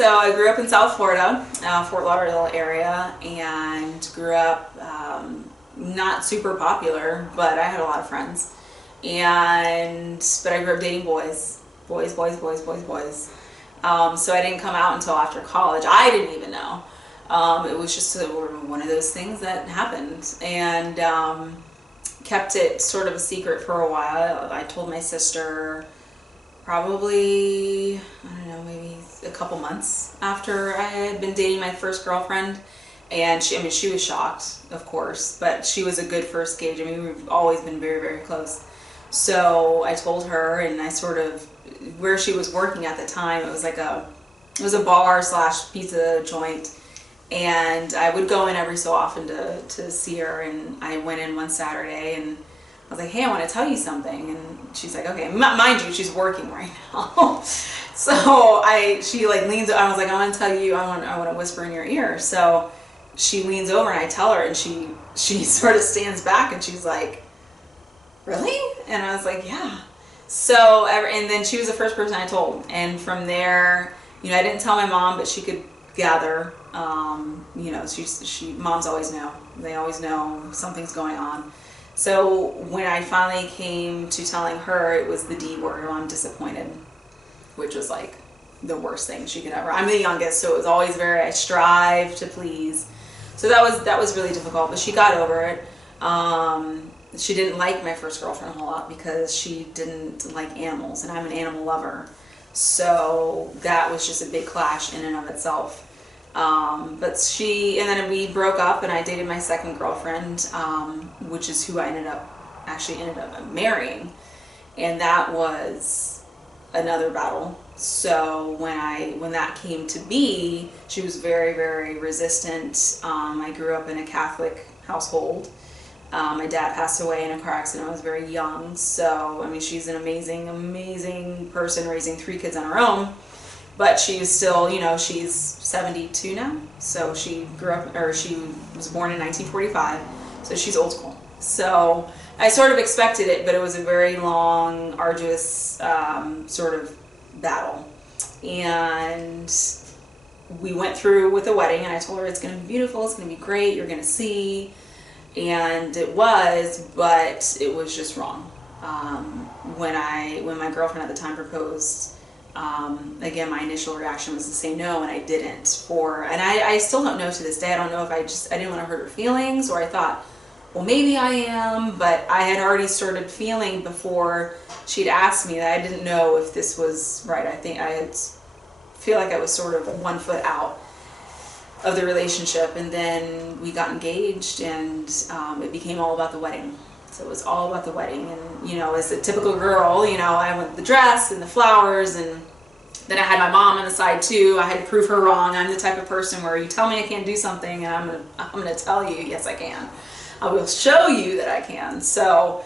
so I grew up in South Florida, Fort Lauderdale area, and grew up not super popular, but I had a lot of friends. But I grew up dating boys. So I didn't come out until after college. I didn't even know. It was just one of those things that happened, and kept it sort of a secret for a while. I told my sister probably, I don't know, maybe a couple months after I had been dating my first girlfriend. And she was shocked, of course, but she was a good first gauge. I mean, we've always been very, very close. So I told her, and I sort of, where she was working at the time, it was a bar slash pizza joint. And I would go in every so often to see her, and I went in one Saturday, and I was like, hey, I want to tell you something. And she's like, okay. Mind you, she's working right now. So she like leans, I was like, I want to tell you, I want to whisper in your ear. So she leans over and I tell her, and she sort of stands back and she's like, really? And I was like, yeah. So, and then she was the first person I told. And from there, I didn't tell my mom, but she could gather. Moms always know. They always know something's going on. So when I finally came to telling her, it was the D word, I'm disappointed, which was like the worst thing she could ever. I'm the youngest, so it was always I strive to please. So that was really difficult, but she got over it. She didn't like my first girlfriend a whole lot because she didn't like animals, and I'm an animal lover. So that was just a big clash in and of itself. And then we broke up, and I dated my second girlfriend, which is who I ended up marrying. And that was another battle. So when that came to be, she was very, very resistant. I grew up in a Catholic household. My dad passed away in a car accident when I was very young. So, she's an amazing, amazing person, raising 3 kids on her own. But she was still, she's 72 now. So she she was born in 1945. So she's old school. So I sort of expected it, but it was a very long, arduous sort of battle. And we went through with the wedding, and I told her it's going to be beautiful, it's going to be great, you're going to see. And it was, but it was just wrong. When my girlfriend at the time proposed, again, my initial reaction was to say no, and I didn't. And I still don't know to this day. I don't know if I didn't want to hurt her feelings, or I thought, well, maybe I am, but I had already started feeling before she'd asked me that I didn't know if this was right. I think feel like I was sort of 1 foot out of the relationship, and then we got engaged, and it became all about the wedding. So it was all about the wedding, and as a typical girl, I went with the dress and the flowers, and then I had my mom on the side too. I had to prove her wrong. I'm the type of person where you tell me I can't do something, and I'm gonna tell you, yes, I can. I will show you that I can. So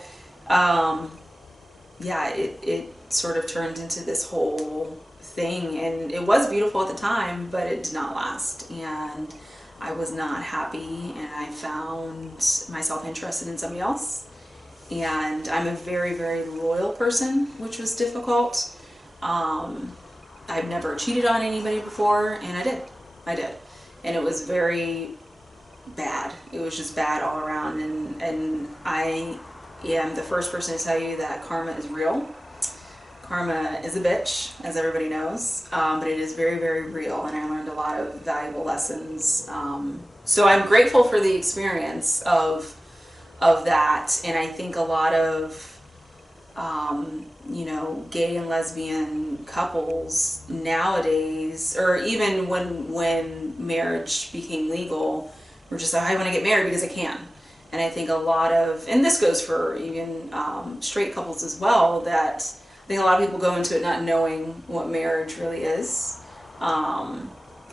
it sort of turned into this whole thing, and it was beautiful at the time, but it did not last, and I was not happy, and I found myself interested in somebody else. And I'm a very, very loyal person, which was difficult. I've never cheated on anybody before, and I did, and it was very bad. It was just bad all around, and I am the first person to tell you that karma is real. Karma is a bitch, as everybody knows, but it is very, very real, and I learned a lot of valuable lessons. So I'm grateful for the experience of that, and I think a lot of gay and lesbian couples nowadays, or even when marriage became legal, were just like, I want to get married because I can. And I think a lot of, and this goes for even straight couples as well, that I think a lot of people go into it not knowing what marriage really is.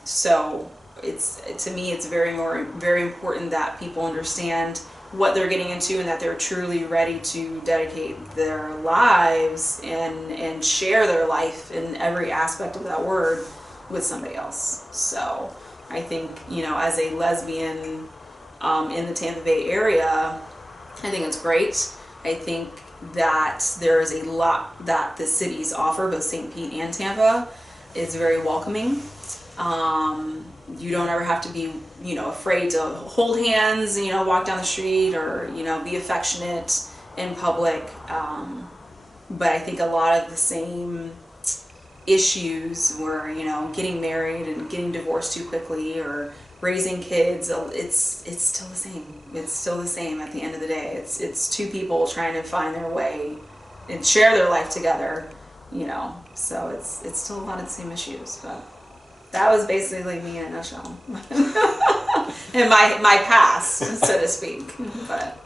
So to me, it's very important that people understand what they're getting into, and that they're truly ready to dedicate their lives and share their life in every aspect of that word with somebody else. So I think, as a lesbian in the Tampa Bay area, I think it's great. I think that there is a lot that the cities offer, both St. Pete and Tampa. It's very welcoming. You don't ever have to be, afraid to hold hands, walk down the street, or, be affectionate in public. But I think a lot of the same issues were, getting married and getting divorced too quickly, or raising kids, it's still the same. It's still the same at the end of the day. It's two people trying to find their way and share their life together, so it's still a lot of the same issues. But that was basically me in a nutshell. And my past, so to speak. But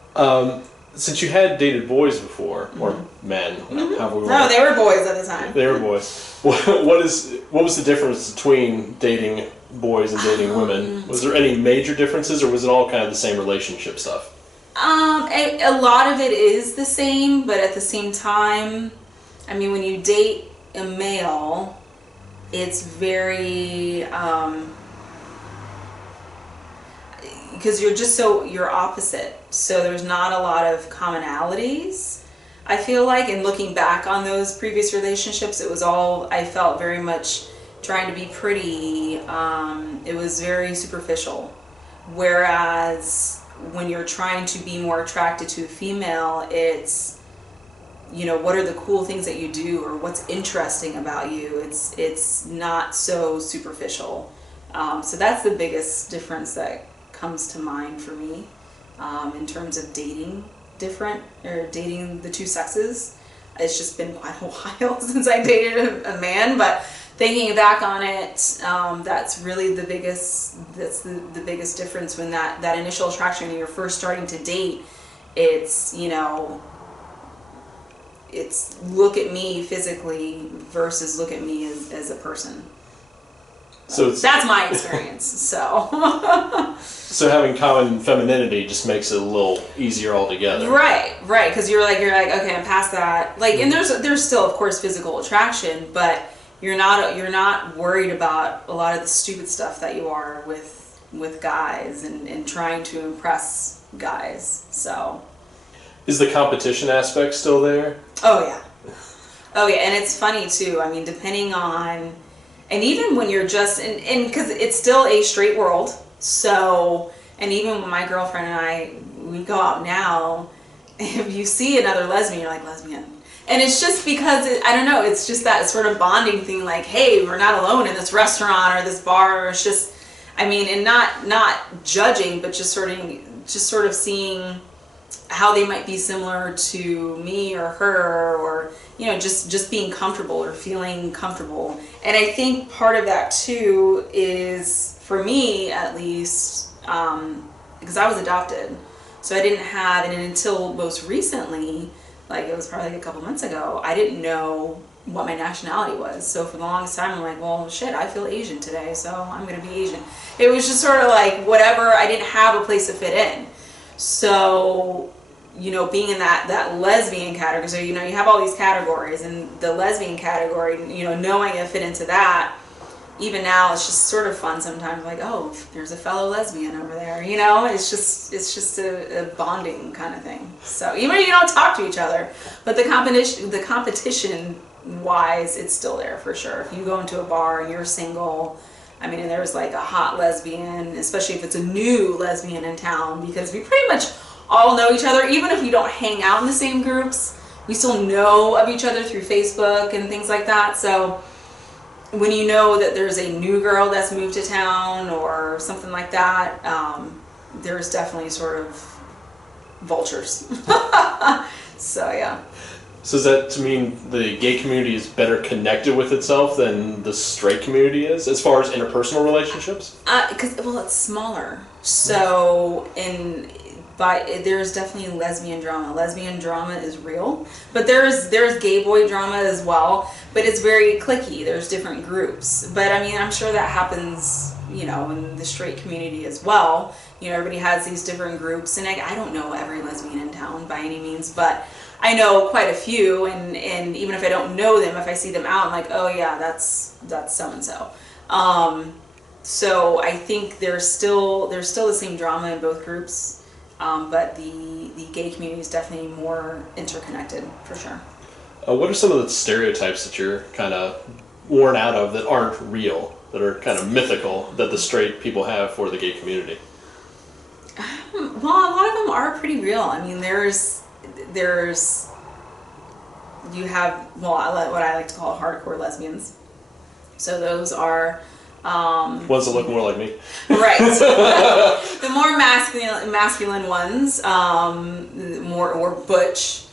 since you had dated boys before, or men, however we want. No, they were boys at the time. They were boys. What was the difference between dating boys and dating women? Was there any major differences, or was it all kind of the same relationship stuff? A lot of it is the same, but at the same time, I mean, when you date a male, it's very, because you're opposite, so there's not a lot of commonalities, I feel like. And looking back on those previous relationships, it was all, I felt very much trying to be pretty. It was very superficial, whereas when you're trying to be more attracted to a female, it's, what are the cool things that you do, or what's interesting about you. It's not so superficial. So that's the biggest difference that comes to mind for me, in terms of dating dating the two sexes. It's just been quite a while since I dated a man, but thinking back on it, that's really the biggest difference. When that initial attraction, when you're first starting to date, it's, it's look at me physically versus look at me as a person. So that's my experience. So having common femininity just makes it a little easier altogether. Right, because you're like, okay, I'm past that. Like, and there's still, of course, physical attraction, but you're not worried about a lot of the stupid stuff that you are with guys and trying to impress guys. So is the competition aspect still there? Oh yeah, and it's funny too. I mean, depending on, and even when you're just, and because it's still a straight world, so, and even when my girlfriend and I, we go out now, if you see another lesbian, you're like, lesbian. And it's just because, I don't know, it's just that sort of bonding thing, like, hey, we're not alone in this restaurant or this bar. It's just, I mean, and not judging, but just sort of seeing how they might be similar to me or her, or, just being comfortable or feeling comfortable. And I think part of that too is, for me at least, because I was adopted, so I didn't have, and until most recently, like it was probably like a couple months ago, I didn't know what my nationality was. So for the longest time, I'm like, well, shit, I feel Asian today, so I'm gonna be Asian. It was just sort of like whatever. I didn't have a place to fit in. So, being in that lesbian category, so, you have all these categories, and the lesbian category, knowing I fit into that, even now, it's just sort of fun sometimes, like, oh, there's a fellow lesbian over there, it's just a bonding kind of thing. So even if you don't talk to each other, but the competition wise, it's still there for sure. If you go into a bar and you're single, I mean, and there's like a hot lesbian, especially if it's a new lesbian in town, because we pretty much all know each other, even if we don't hang out in the same groups, we still know of each other through Facebook and things like that. So when you know that there's a new girl that's moved to town or something like that, there's definitely sort of vultures. So yeah. So does that to mean the gay community is better connected with itself than the straight community is, as far as interpersonal relationships? Because it's smaller. So there's definitely lesbian drama. Lesbian drama is real, but there's gay boy drama as well. But it's very cliquey. There's different groups. But I mean, I'm sure that happens, in the straight community as well. Everybody has these different groups, and I don't know every lesbian in town by any means, but I know quite a few, and even if I don't know them, if I see them out, I'm like, oh yeah, that's so-and-so. So I think there's still the same drama in both groups, but the gay community is definitely more interconnected, for sure. What are some of the stereotypes that you're kind of worn out of that aren't real, that are kind of mythical that the straight people have for the gay community? Well, a lot of them are pretty real. I mean, you have, what I like to call hardcore lesbians. So those are Ones that look more like me. right. The more masculine ones, more butch.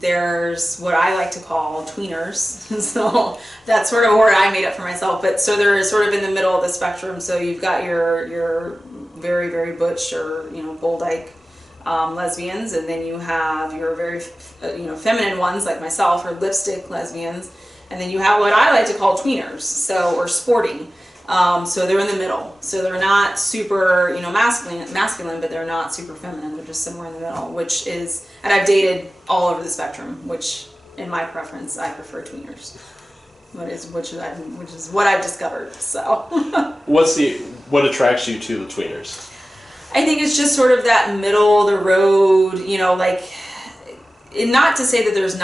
There's what I like to call tweeners. So that's sort of a word I made up for myself. But so they're sort of in the middle of the spectrum. So you've got your very, very butch or bold dyke lesbians, and then you have your very feminine ones like myself, or lipstick lesbians. And then you have what I like to call tweeners, or sporty. So they're in the middle. So they're not super, masculine, but they're not super feminine. They're just somewhere in the middle, and I've dated all over the spectrum, which in my preference, I prefer tweeners. Which is what I've discovered. So what attracts you to the tweeners? I think it's just sort of that middle of the road, not to say that there's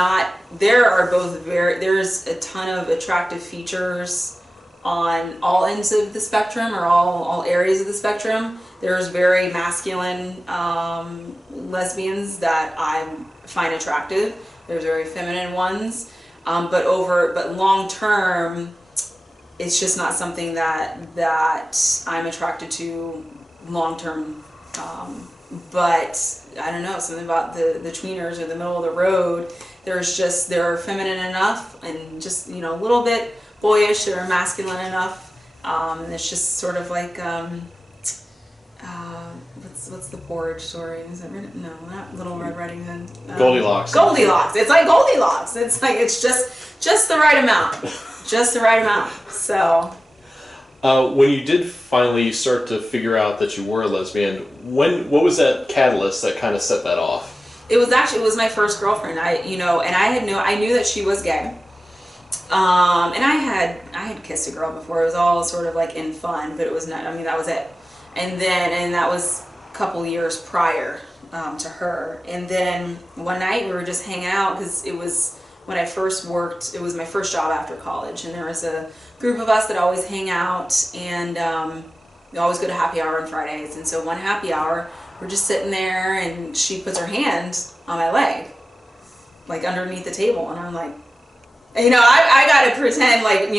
a ton of attractive features on all ends of the spectrum, or all areas of the spectrum. There's very masculine lesbians that I find attractive. There's very feminine ones, but long term, it's just not something that I'm attracted to long term. But I don't know, something about the tweeners or the middle of the road. They're feminine enough and just a little bit boyish or masculine enough. And it's just sort of like what's the porridge story? Is it no, not Little Red Riding Hood. Goldilocks. Goldilocks. It's like Goldilocks. It's like it's just the right amount, just the right amount. So. When you did finally start to figure out that you were a lesbian, what was that catalyst that kind of set that off? It was my first girlfriend. I knew that she was gay. And I had kissed a girl before. It was all sort of like in fun, but it was not. I mean, that was it. And that was a couple years prior to her. And then one night we were just hanging out because it was when I first worked. It was my first job after college, and there was a group of us that always hang out, and we always go to happy hour on Fridays. And so one happy hour, we're just sitting there, and she puts her hand on my leg, like underneath the table, and I'm like, I gotta pretend like,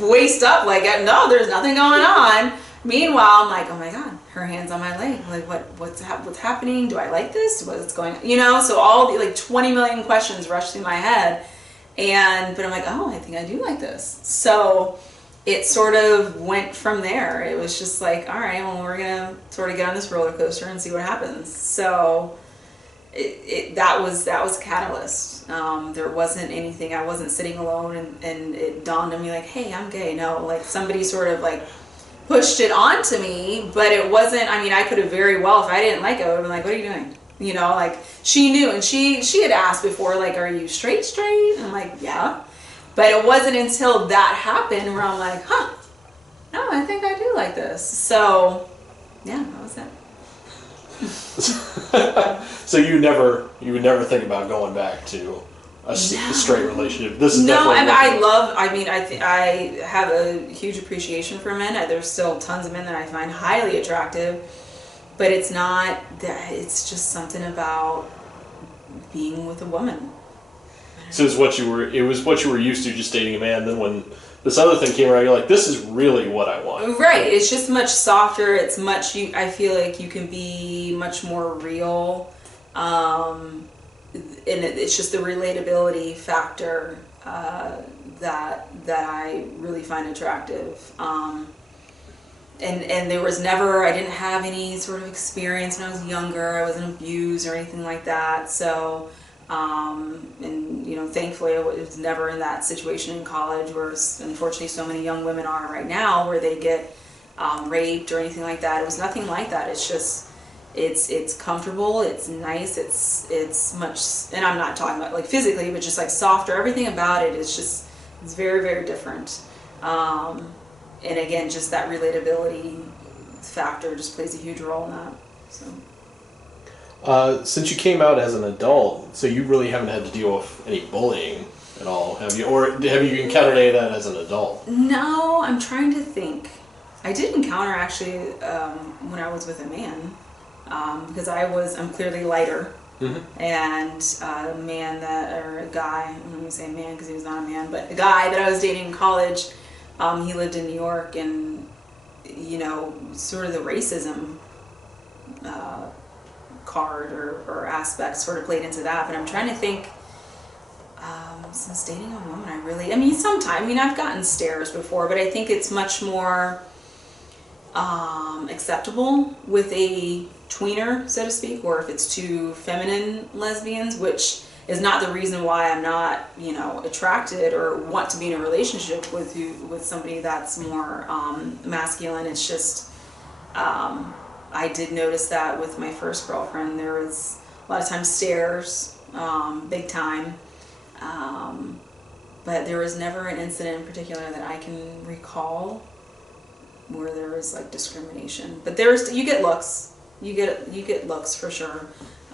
waist up, like, no, there's nothing going on. Meanwhile, I'm like, oh my God, her hand's on my leg. Like, what's happening? Do I like this? What's going on? So all the 20 million questions rush through my head. But I'm like, oh, I think I do like this. So it sort of went from there. It was just like, all right, well, we're gonna sort of get on this roller coaster and see what happens. So that was a catalyst. There wasn't anything. I wasn't sitting alone, and it dawned on me like, hey, I'm gay. No, like somebody sort of like pushed it onto me, but it wasn't. I mean, I could have very well, if I didn't like it, I would have been like, what are you doing? Like she knew, and she had asked before, like, are you straight? And I'm like, yeah. But it wasn't until that happened where I'm like, huh, no, I think I do like this. So yeah, that was it. So you would never think about going back to a straight relationship. This is I have a huge appreciation for men. There's still tons of men that I find highly attractive. But it's not that, it's just something about being with a woman. So it was what you were used to, just dating a man. Then when this other thing came around, you're like, this is really what I want. Right. It's just much softer. It's I feel like you can be much more real. And it's just the relatability factor that I really find attractive. And there was never, I didn't have any sort of experience when I was younger. I wasn't abused or anything like that. So, thankfully I was never in that situation in college where unfortunately so many young women are right now, where they get raped or anything like that. It was nothing like that. It's just, it's comfortable, it's nice, it's much, and I'm not talking about like physically, but just like softer. Everything about it is just, it's very, very different. And again, just that relatability factor just plays a huge role in that. So. Since you came out as an adult, so you really haven't had to deal with any bullying at all? Have you, or have you encountered any of that as an adult? No, I'm trying to think. I did encounter actually when I was with a man, because I'm clearly lighter, and a man or a guy, I'm not going to say man because he was not a man, but a guy that I was dating in college, he lived in New York, and sort of the racism card or aspect sort of played into that. But I'm trying to think, since dating a woman, I've gotten stares before, but I think it's much more acceptable with a tweener, so to speak, or if it's two feminine lesbians, which is not the reason why I'm not, attracted or want to be in a relationship with somebody that's more masculine. It's just, I did notice that with my first girlfriend, there was a lot of times stares, big time, but there was never an incident in particular that I can recall where there was like discrimination. But you get looks. You get looks for sure,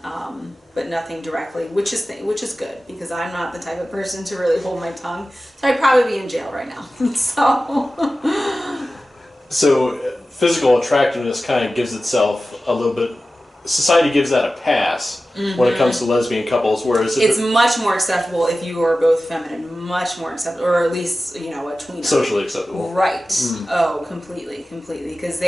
but nothing directly, which is good, because I'm not the type of person to really hold my tongue. So I'd probably be in jail right now. So physical attractiveness kind of gives itself a little bit. Society gives that a pass when it comes to lesbian couples, whereas it's much more acceptable if you are both feminine, much more acceptable, or at least a tweener. Socially acceptable, right? Oh, completely, because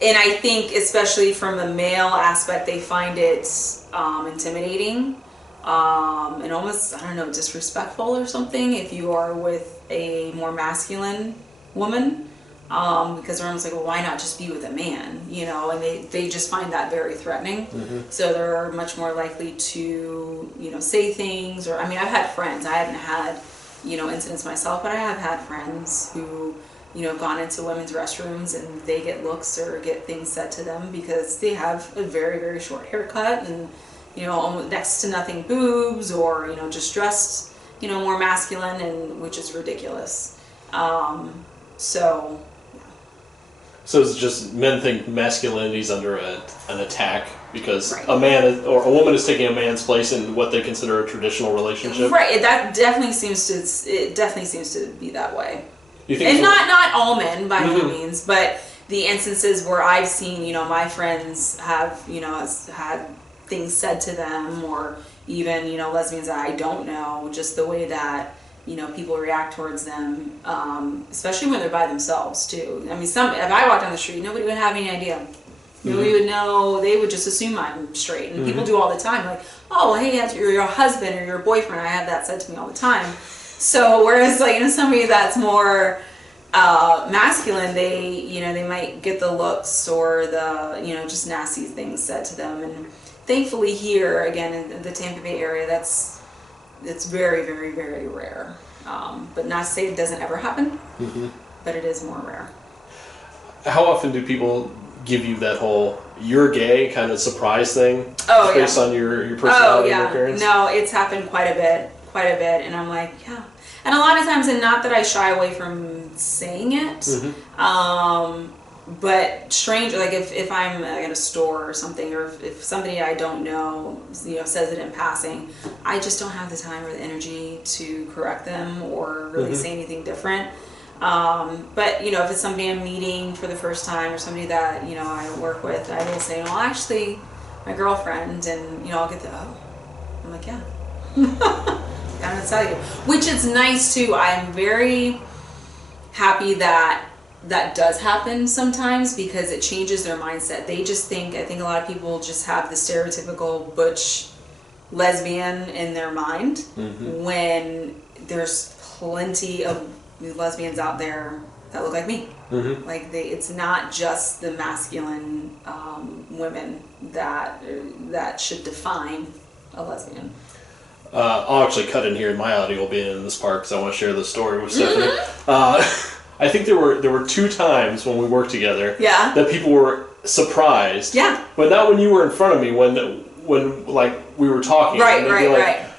and I think especially from the male aspect, they find it intimidating and almost, I don't know, disrespectful or something if you are with a more masculine woman. Because they're almost like, well, why not just be with a man, and they just find that very threatening. So they're much more likely to, say things, or, I've had friends, I haven't had, incidents myself, but I have had friends who, have gone into women's restrooms and they get looks or get things said to them because they have a very, very short haircut and, almost next to nothing boobs, or, just dressed, more masculine, and which is ridiculous. So it's just men think masculinity is under an attack because right. a man or a woman is taking a man's place in what they consider a traditional relationship. Right. That definitely seems to be that way. You think and not all men by no means, but the instances where I've seen, my friends have, had things said to them, or even, lesbians that I don't know, just the way that people react towards them, especially when they're by themselves too. If I walked down the street, nobody would have any idea. Nobody would know. They would just assume I'm straight. And people do all the time, like, oh, well, hey, you're your husband or your boyfriend. I have that said to me all the time. So whereas somebody that's more masculine, they might get the looks or the just nasty things said to them. And thankfully here again in the Tampa Bay area, it's very, very, very rare. But not to say it doesn't ever happen, but it is more rare. How often do people give you that whole "you're gay" kind of surprise thing based on your personality and appearance? No, it's happened quite a bit, and I'm like, yeah. And a lot of times, and not that I shy away from saying it, but strange, like if I'm at a store or something, or if somebody I don't know, says it in passing, I just don't have the time or the energy to correct them or really say anything different. But if it's somebody I'm meeting for the first time or somebody that I work with, I will say, well, actually, my girlfriend, and I'll get the I'm like, yeah. I'm gonna tell you, which is nice too. I'm very happy that does happen sometimes, because it changes their mindset. They just I think a lot of people just have the stereotypical butch lesbian in their mind, when there's plenty of lesbians out there that look like me. Like it's not just the masculine women that should define a lesbian. I'll actually cut in here. My audio will be in this part because I want to share this story with Stephanie. I think there were 2 times when we worked together that people were surprised. Yeah. But not when you were in front of me, when like we were talking. Right.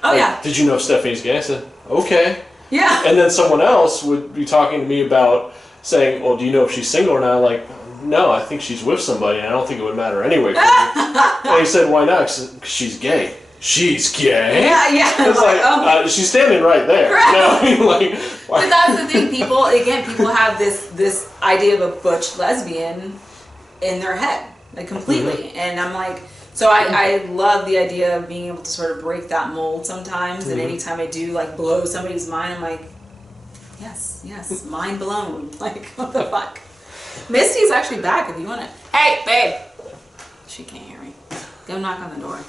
Oh, yeah. Did you know Stephanie's gay? I said, okay. Yeah. And then someone else would be talking to me about saying, well, do you know if she's single or not? Like, no, I think she's with somebody, and I don't think it would matter anyway. And he said, why not? 'Cause she's gay. she's gay. Yeah. It's like, she's standing right there. Right. You know, I mean, like, but that's the thing. People have this idea of a butch lesbian in their head, like completely. And I'm like, so I love the idea of being able to sort of break that mold sometimes. And anytime I do like blow somebody's mind, I'm like, yes, mind blown. Like, what the fuck? Misty's actually back if you want it. Hey, babe. She can't hear me. Go knock on the door.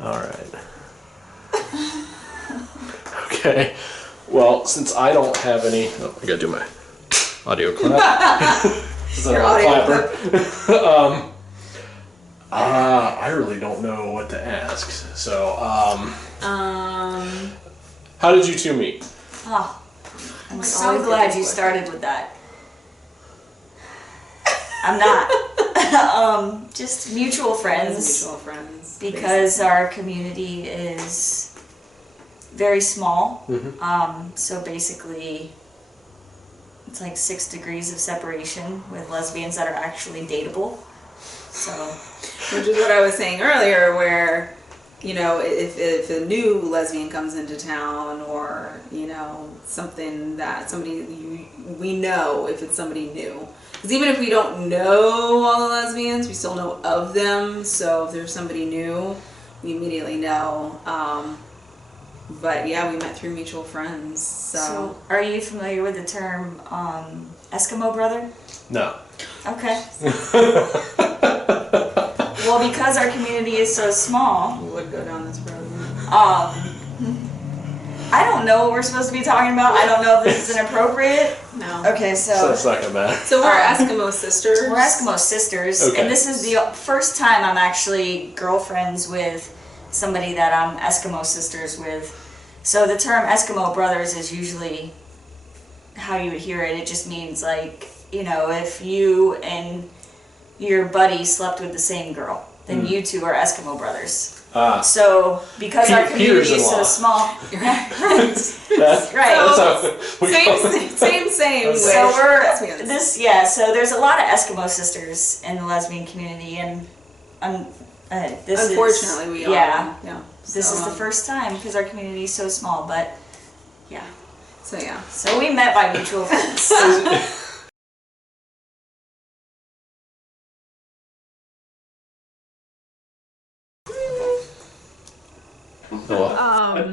all right. Okay. Well, since I don't have any... Oh, I gotta do my audio clap. Your audio clap. I really don't know what to ask. So, how did you two meet? Oh, I'm so glad you started with that. I'm not. Just mutual friends. Mutual friends. Because our community is very small. So basically, it's like 6 degrees of separation with lesbians that are actually dateable. So, which is what I was saying earlier, where, you know, if a new lesbian comes into town, or, you know, something that we know if it's somebody new. Because even if we don't know all the lesbians, we still know of them. So if there's somebody new, we immediately know. But yeah, we met through mutual friends. So are you familiar with the term Eskimo brother? No. Okay. Well, because our community is so small, we would go down this road. I don't know what we're supposed to be talking about. I don't know if this is inappropriate. No. Okay, so it's not gonna matter. So we're Eskimo sisters. We're Eskimo sisters, okay. And this is the first time I'm actually girlfriends with somebody that I'm Eskimo sisters with. So the term Eskimo brothers is usually how you would hear it. It just means, like, you know, if you and your buddy slept with the same girl, then you two are Eskimo brothers. So because our community is so small, right? Same. So we're this, yeah. So there's a lot of Eskimo sisters in the lesbian community, and unfortunately we are. Yeah. This is the first time because our community is so small, but yeah. So we met by mutual friends.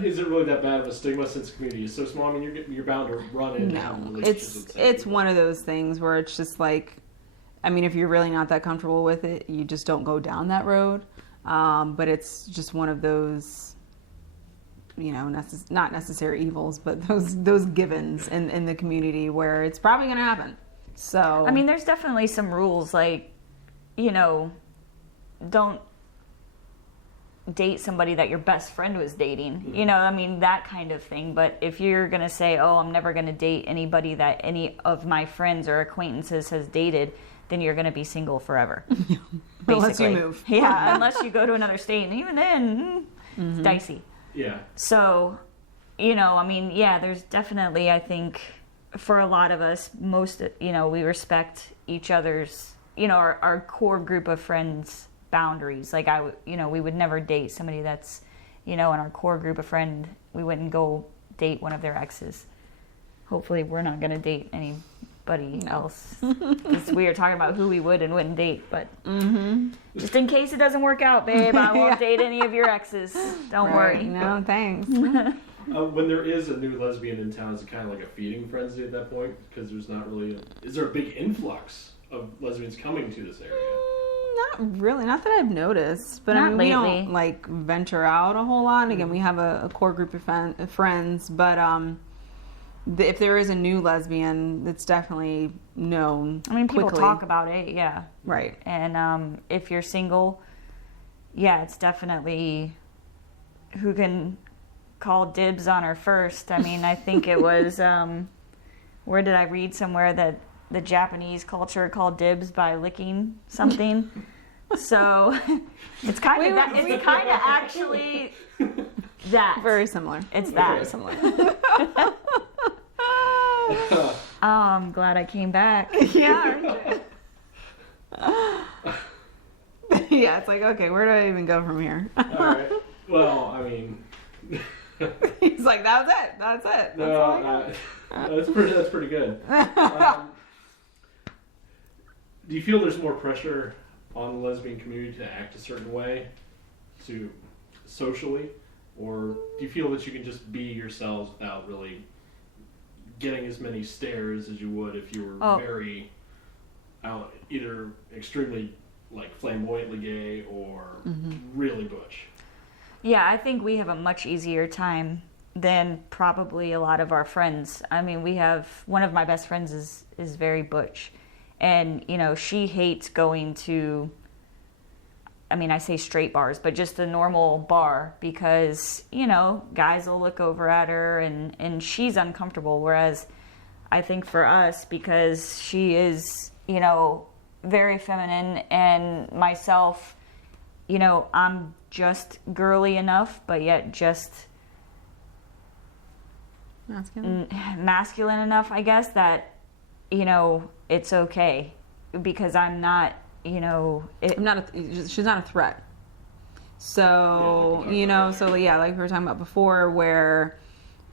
Is it really that bad of a stigma since the community is so small? I mean, you're bound to run into relationships. It's one of those things where it's just like, I mean, if you're really not that comfortable with it, you just don't go down that road. But it's just one of those, you know, not necessary evils, but those givens in the community where it's probably going to happen. So I mean, there's definitely some rules, like, you know, don't date somebody that your best friend was dating. Mm-hmm. You know, I mean, that kind of thing. But if you're going to say, oh, I'm never going to date anybody that any of my friends or acquaintances has dated, then you're going to be single forever. Unless you move. Yeah, unless you go to another state. And even then, it's dicey. Yeah. So, I mean, yeah, there's definitely, I think, for a lot of us, most, we respect each other's, our core group of friends' boundaries. Like, we would never date somebody that's, in our core group of friend, we wouldn't go date one of their exes. Hopefully we're not going to date anybody else. We were talking about who we would and wouldn't date, but just in case it doesn't work out, babe, I won't date any of your exes. Don't worry. No, thanks. When there is a new lesbian in town, is it kind of like a feeding frenzy at that point? Because there's not really is there a big influx of lesbians coming to this area? Not really, not that I've noticed. But we don't like venture out a whole lot. Again, we have a core group of friends, but if there is a new lesbian, it's definitely known. I mean, people quickly. talk about it, yeah. Right. And if you're single, yeah, it's definitely who can call dibs on her first. I mean, I think it was where did I read somewhere that the Japanese culture called dibs by licking something. So it's kind of that. It's kind of actually that. Very similar. It's that. Very similar. I'm glad I came back. Yeah. Yeah, it's like, okay, where do I even go from here? All right. Well, I mean, he's like, that's it. That's it. That's pretty good. Do you feel there's more pressure on the lesbian community to act a certain way, to socially, or do you feel that you can just be yourselves without really getting as many stares as you would if you were very either extremely like flamboyantly gay or really butch? Yeah, I think we have a much easier time than probably a lot of our friends. I mean, we have one of my best friends is very butch, and she hates going to, I mean, I say straight bars, but just a normal bar because guys will look over at her and she's uncomfortable. Whereas I think for us, because she is very feminine, and myself, I'm just girly enough, but yet just masculine enough, I guess, that it's okay because I'm not. I'm not. She's not a threat. So like we were talking about before, where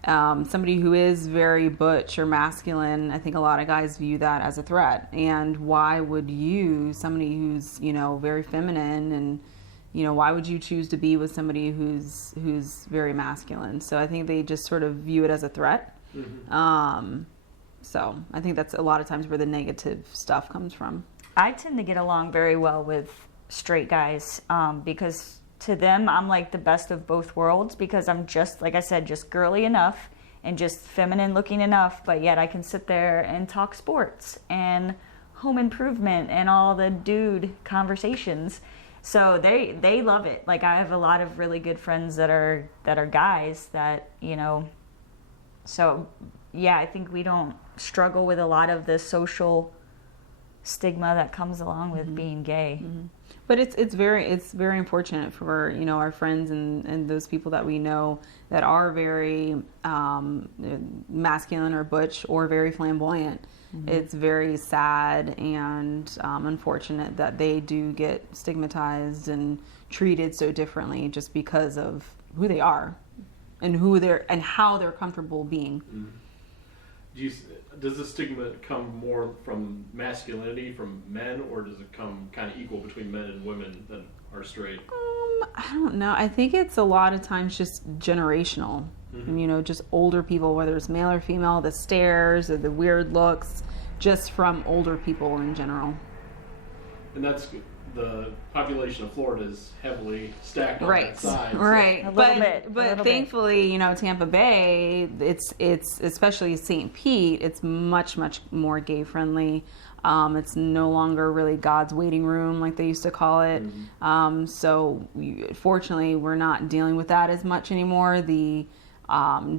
somebody who is very butch or masculine, I think a lot of guys view that as a threat. And why would you, somebody who's very feminine, and why would you choose to be with somebody who's very masculine? So I think they just sort of view it as a threat. So I think that's a lot of times where the negative stuff comes from. I tend to get along very well with straight guys because to them I'm like the best of both worlds, because I'm just, like I said, just girly enough and just feminine looking enough, but yet I can sit there and talk sports and home improvement and all the dude conversations. So they love it. Like, I have a lot of really good friends that are guys that, so yeah, I think we don't struggle with a lot of the social stigma that comes along with being gay. But it's very unfortunate for our friends and those people that we know that are very masculine or butch or very flamboyant. It's very sad and unfortunate that they do get stigmatized and treated so differently just because of who they are and how they're comfortable being. Does the stigma come more from masculinity, from men, or does it come kind of equal between men and women that are straight? I don't know. I think it's a lot of times just generational. And, just older people, whether it's male or female, the stares or the weird looks, just from older people in general. And that's the population of Florida is heavily stacked on that side. Right. A little bit. But thankfully, Tampa Bay, it's especially St. Pete, it's much, much more gay friendly. It's no longer really God's waiting room like they used to call it. So fortunately, we're not dealing with that as much anymore. The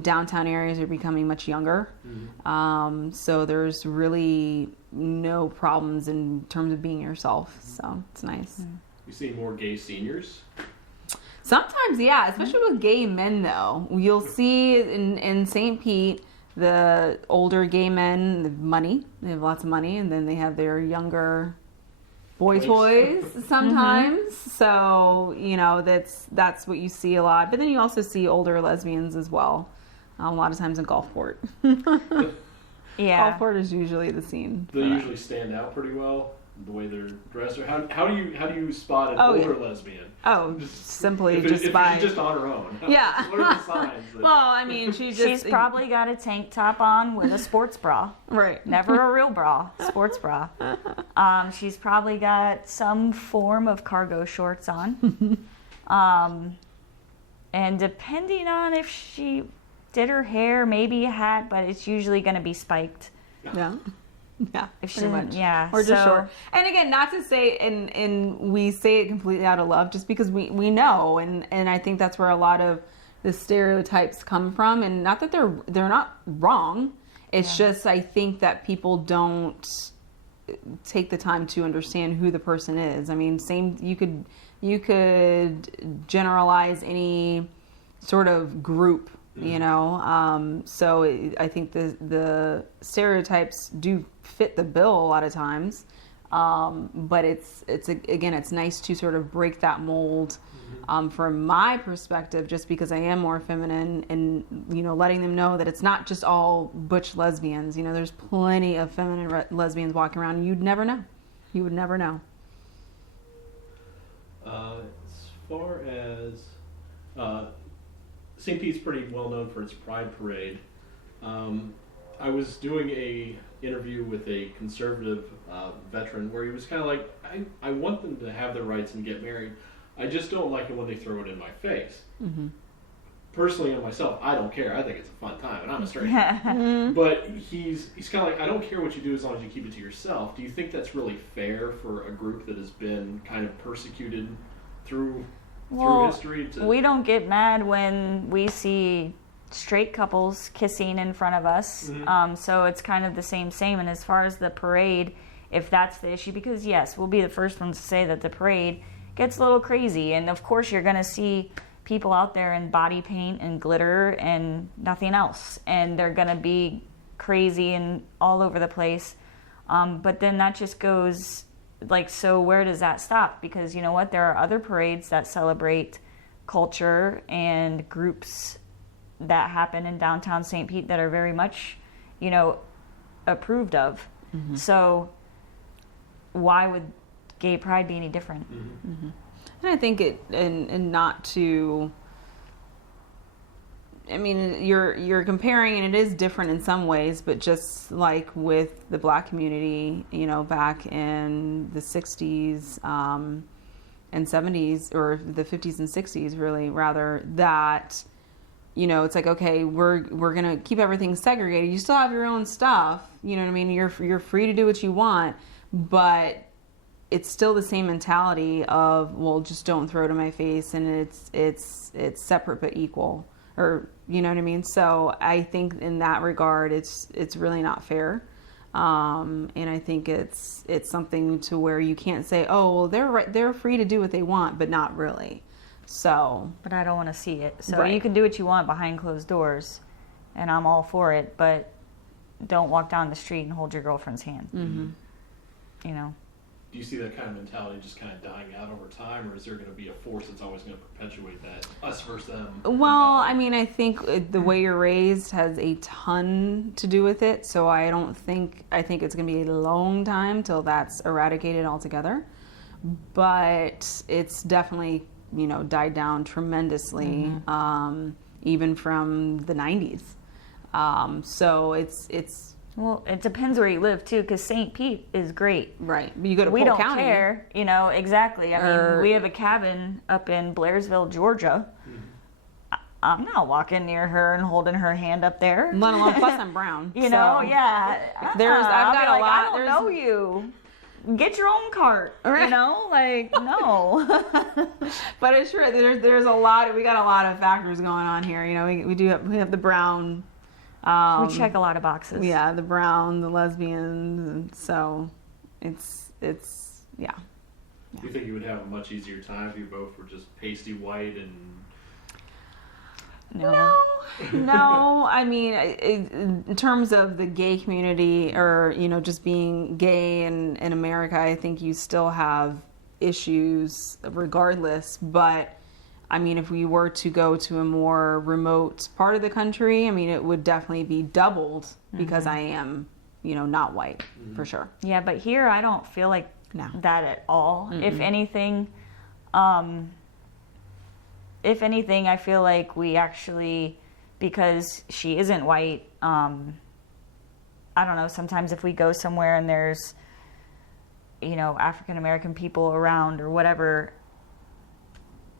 downtown areas are becoming much younger. So there's really no problems in terms of being yourself. So it's nice. You see more gay seniors? Sometimes, yeah, especially with gay men, though. You'll see in St. Pete, the older gay men have money. They have lots of money, and then they have their younger boy toys sometimes. So, you know, that's what you see a lot. But then you also see older lesbians as well. A lot of times in Gulfport. Gulfport is usually the scene. They usually stand out pretty well. The way they're dressed, or how do you spot an older lesbian? Oh, simply if just by she's just on her own. Yeah. What are the signs? Well, I mean, she's probably got a tank top on with a sports bra. Right. Never a real bra, sports bra. She's probably got some form of cargo shorts on. And depending on if she did her hair, maybe a hat, but it's usually going to be spiked. Yeah. Yeah, pretty much. Yeah, or just short. And again, not to say, and we say it completely out of love, just because we know, and I think that's where a lot of the stereotypes come from, and not that they're not wrong. It's just I think that people don't take the time to understand who the person is. I mean, you could generalize any sort of group. You know, so I think the stereotypes do fit the bill a lot of times, but it's nice to sort of break that mold from my perspective, just because I am more feminine, and you know, letting them know that it's not just all butch lesbians. You know, there's plenty of feminine lesbians walking around, and you'd never know. You would never know. As far as St. Pete's pretty well known for its Pride Parade. I was doing a interview with a conservative veteran where he was kind of like, I want them to have their rights and get married. I just don't like it when they throw it in my face. Mm-hmm. Personally, and myself, I don't care. I think it's a fun time, and I'm a straight man. But he's kind of like, I don't care what you do as long as you keep it to yourself. Do you think that's really fair for a group that has been kind of persecuted through history? We don't get mad when we see straight couples kissing in front of us. Mm-hmm. So it's kind of the same. And as far as the parade, if that's the issue, because yes, we'll be the first ones to say that the parade gets a little crazy. And of course you're going to see people out there in body paint and glitter and nothing else. And they're going to be crazy and all over the place. But then that just goes... Like, so where does that stop? Because you know what? There are other parades that celebrate culture and groups that happen in downtown St. Pete that are very much, you know, approved of. Mm-hmm. So why would gay pride be any different? Mm-hmm. Mm-hmm. And I think and not to... I mean, you're comparing, and it is different in some ways, but just like with the Black community, you know, back in the 60s and 70s, or the 50s and 60s, really, rather, that, you know, it's like, okay, we're going to keep everything segregated. You still have your own stuff, you know what I mean? You're free to do what you want, but it's still the same mentality of, well, just don't throw it in my face, and it's separate but equal. Or, you know what I mean? So I think in that regard, it's really not fair. And I think it's something to where you can't say, oh, well, they're free to do what they want, but not really. So. But I don't want to see it. So you can do what you want behind closed doors, and I'm all for it, but don't walk down the street and hold your girlfriend's hand. Mm-hmm. You know? Do you see that kind of mentality just kind of dying out over time, or is there going to be a force that's always going to perpetuate that, us versus them? Well, I mean, I think the way you're raised has a ton to do with it, so I think it's going to be a long time till that's eradicated altogether. But it's definitely, you know, died down tremendously, even from the 90s. So it's well, it depends where you live, too, because St. Pete is great. Right. You go to Polk County. We don't care, you know, exactly. I mean, we have a cabin up in Blairsville, Georgia. I'm not walking near her and holding her hand up there. Let alone, plus I'm brown. You know, yeah. I've got a lot. I don't know you. Get your own cart, you know, like, no. But it's true. There's a lot. We got a lot of factors going on here. You know, we have the brown. We check a lot of boxes. Yeah, the brown, the lesbians, and so it's yeah. Yeah. Do you think you would have a much easier time if you both were just pasty white and... No. I mean, in terms of the gay community or, just being gay in America, I think you still have issues regardless. But, I mean, if we were to go to a more remote part of the country, I mean, it would definitely be doubled because I am, not white, for sure. Yeah, but here I don't feel like that at all. If anything... If anything, I feel like we actually, because she isn't white, I don't know, sometimes if we go somewhere and there's, African American people around or whatever,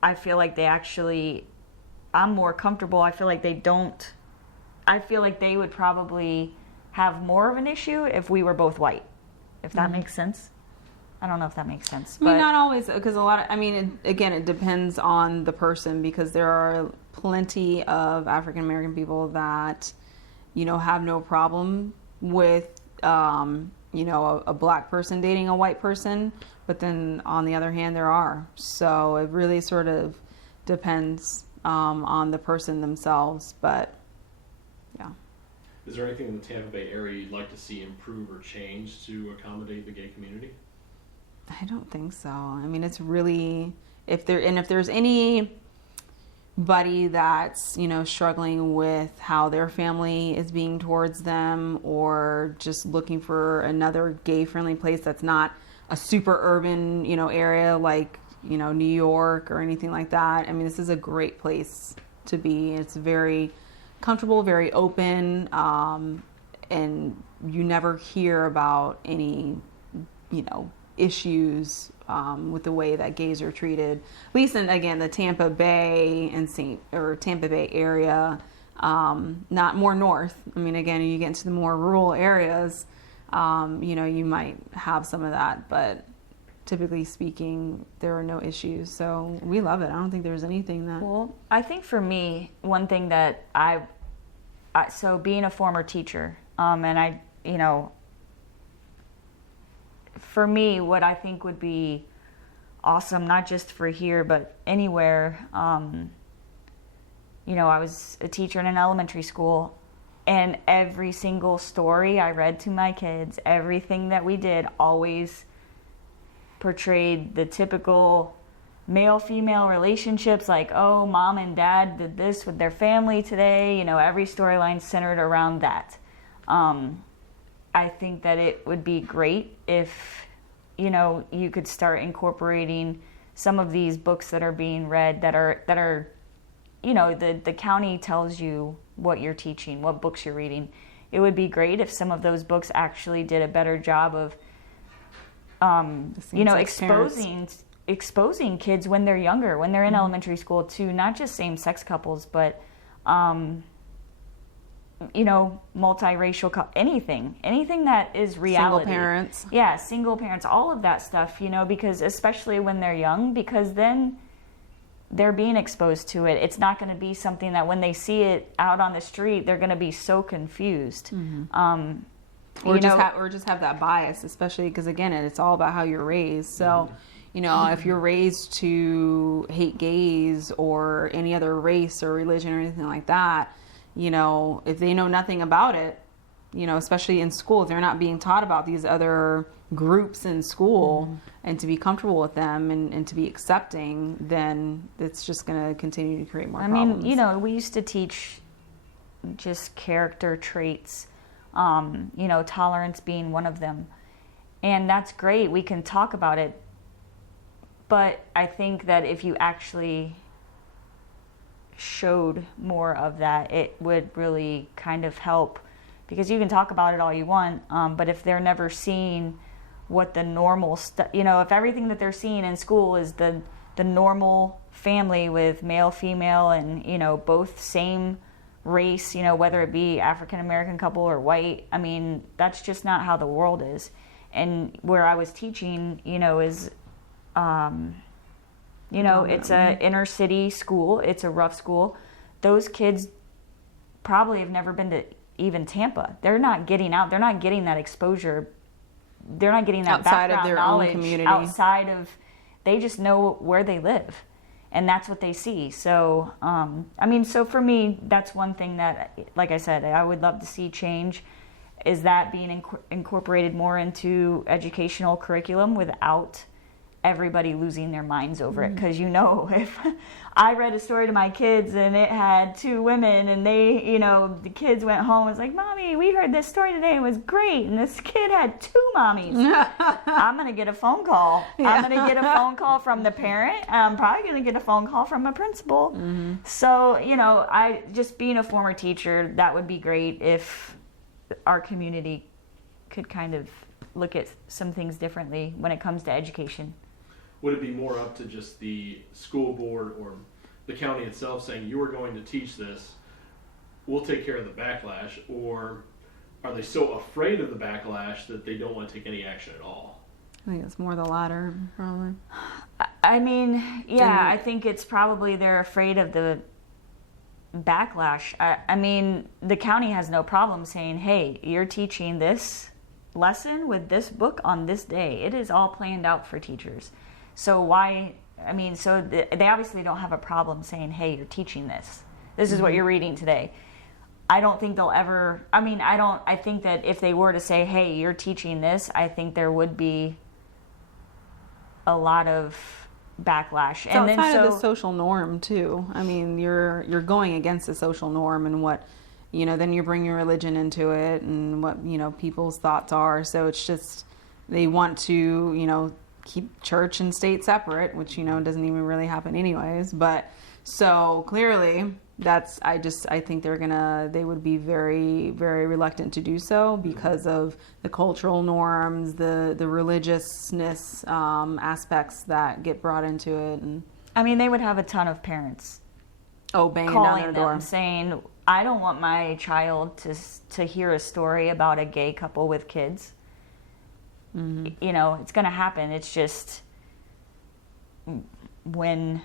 I feel like I'm more comfortable. I feel like they would probably have more of an issue if we were both white, if that makes sense. I don't know if that makes sense. I mean, not always, because it depends on the person, because there are plenty of African American people that, have no problem with, a black person dating a white person, but then on the other hand, there are. So it really sort of depends on the person themselves, but yeah. Is there anything in the Tampa Bay area you'd like to see improve or change to accommodate the gay community? I don't think so. I mean, it's really, if there's anybody that's, struggling with how their family is being towards them, or just looking for another gay-friendly place that's not a super urban, area like, New York or anything like that. I mean, this is a great place to be. It's very comfortable, very open, and you never hear about any, issues with the way that gays are treated, at least in, again, the Tampa Bay and Tampa Bay area, not more north. I mean, again, you get into the more rural areas, you might have some of that, but typically speaking, there are no issues. So we love it. I don't think there's anything that... Well, I think for me, one thing that so being a former teacher, and for me, what I think would be awesome, not just for here, but anywhere, I was a teacher in an elementary school, and every single story I read to my kids, everything that we did always portrayed the typical male-female relationships, like, oh, mom and dad did this with their family today, every storyline centered around that. I think that it would be great if, you could start incorporating some of these books that are being read that are, the county tells you what you're teaching, what books you're reading. It would be great if some of those books actually did a better job of, exposing kids when they're younger, when they're in elementary school, to not just same-sex couples, but, multiracial, anything that is reality. Single parents. Yeah, single parents, all of that stuff, because especially when they're young, because then they're being exposed to it. It's not going to be something that when they see it out on the street, they're going to be so confused. Or just have that bias, especially because, again, it's all about how you're raised. So, if you're raised to hate gays or any other race or religion or anything like that, if they know nothing about it, especially in school, if they're not being taught about these other groups in school and to be comfortable with them and to be accepting, then it's just going to continue to create more problems. I mean, we used to teach just character traits, tolerance being one of them. And that's great. We can talk about it. But I think that if you actually showed more of that, it would really kind of help, because you can talk about it all you want, but if they're never seeing what the normal stuff, if everything that they're seeing in school is the normal family with male, female, and both same race, whether it be African American couple or white, I mean, that's just not how the world is. And where I was teaching, is it's a inner city school. It's a rough school. Those kids probably have never been to even Tampa. They're not getting out. They're not getting that exposure. They're not getting that outside background of their knowledge own community, outside of they just know where they live, and that's what they see. So, I mean, so for me, that's one thing that, like I said, I would love to see change, is that being incorporated more into educational curriculum without everybody losing their minds over it. Because, you know, if I read a story to my kids and it had 2 women and they, you know, the kids went home and was like, Mommy, we heard this story today, it was great, and this kid had 2 mommies. I'm going to get a phone call. Yeah. I'm going to get a phone call from the parent. I'm probably going to get a phone call from a principal. Mm-hmm. So, you know, just being a former teacher, that would be great if our community could kind of look at some things differently when it comes to education. Would it be more up to just the school board or the county itself saying, you are going to teach this, we'll take care of the backlash, or are they so afraid of the backlash that they don't want to take any action at all? I think it's more the latter, probably. I mean, yeah, I think it's probably they're afraid of the backlash. I mean, the county has no problem saying, hey, you're teaching this lesson with this book on this day. It is all planned out for teachers. So why, I mean, so they obviously don't have a problem saying, hey, you're teaching this. This is what you're reading today. I don't think they'll ever, I think that if they were to say, hey, you're teaching this, I think there would be a lot of backlash. It's outside of the social norm, too. I mean, you're going against the social norm and what, you know, then you bring your religion into it and what, you know, people's thoughts are. So it's just, they want to, you know, keep church and state separate, which, you know, doesn't even really happen anyways. But so clearly I think they would be very, very reluctant to do so because of the cultural norms, the religiousness aspects that get brought into it. And I mean, they would have a ton of parents banging calling down their them door saying, I don't want my child to hear a story about a gay couple with kids. Mm-hmm. You know, it's going to happen. It's just when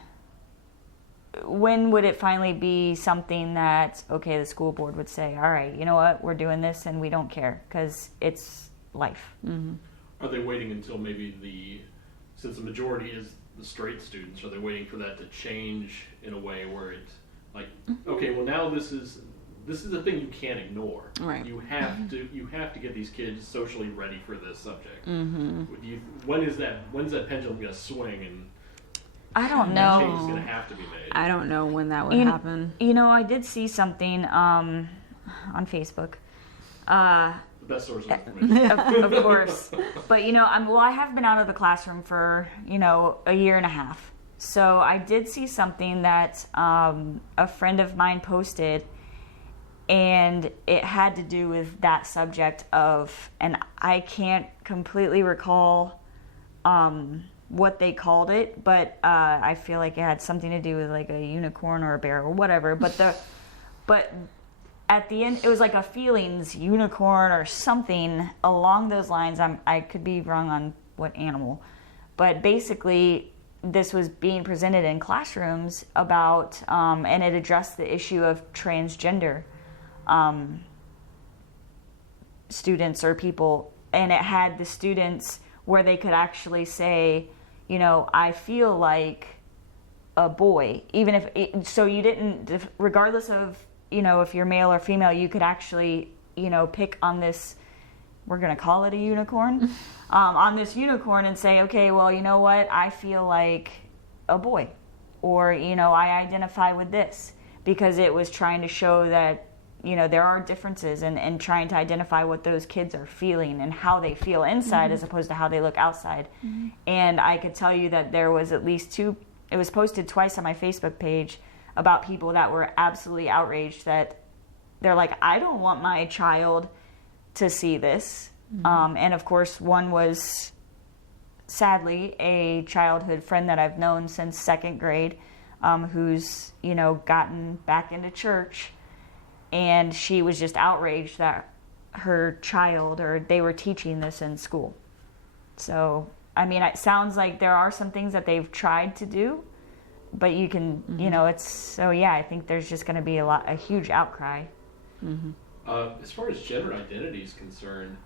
would it finally be something that, okay, the school board would say, all right, you know what, we're doing this and we don't care because it's life. Mm-hmm. Are they waiting until maybe since the majority is the straight students, are they waiting for that to change in a way where it's like, okay, well now this is a thing you can't ignore. Right. You have to get these kids socially ready for this subject. Mm-hmm. When's that pendulum going to swing and I don't know. Change is going to have to be made. I don't know when that would happen. You know, I did see something on Facebook. The best source of information. Of course. But, you know, I have been out of the classroom for, you know, a year and a half. So I did see something that a friend of mine posted, and it had to do with that subject of, and I can't completely recall what they called it, but I feel like it had something to do with like a unicorn or a bear or whatever. But at the end, it was like a feelings unicorn or something along those lines. I could be wrong on what animal, but basically this was being presented in classrooms about, and it addressed the issue of transgender students or people, and it had the students where they could actually say, you know, I feel like a boy, even if so you didn't, regardless of, you know, if you're male or female, you could actually, you know, pick on this, we're going to call it a unicorn, on this unicorn and say, okay, well, you know what, I feel like a boy, or, you know, I identify with this, because it was trying to show that, you know, there are differences and trying to identify what those kids are feeling and how they feel inside, mm-hmm. as opposed to how they look outside. Mm-hmm. And I could tell you that there was at least 2, it was posted twice on my Facebook page about people that were absolutely outraged that they're like, I don't want my child to see this. Mm-hmm. And of course, one was sadly a childhood friend that I've known since 2nd grade, who's, you know, gotten back into church. And she was just outraged that her child, or they were teaching this in school. So, I mean, it sounds like there are some things that they've tried to do, but you can, mm-hmm. you know, it's, so yeah, I think there's just going to be a huge outcry. Mm-hmm. As far as gender identity is concerned,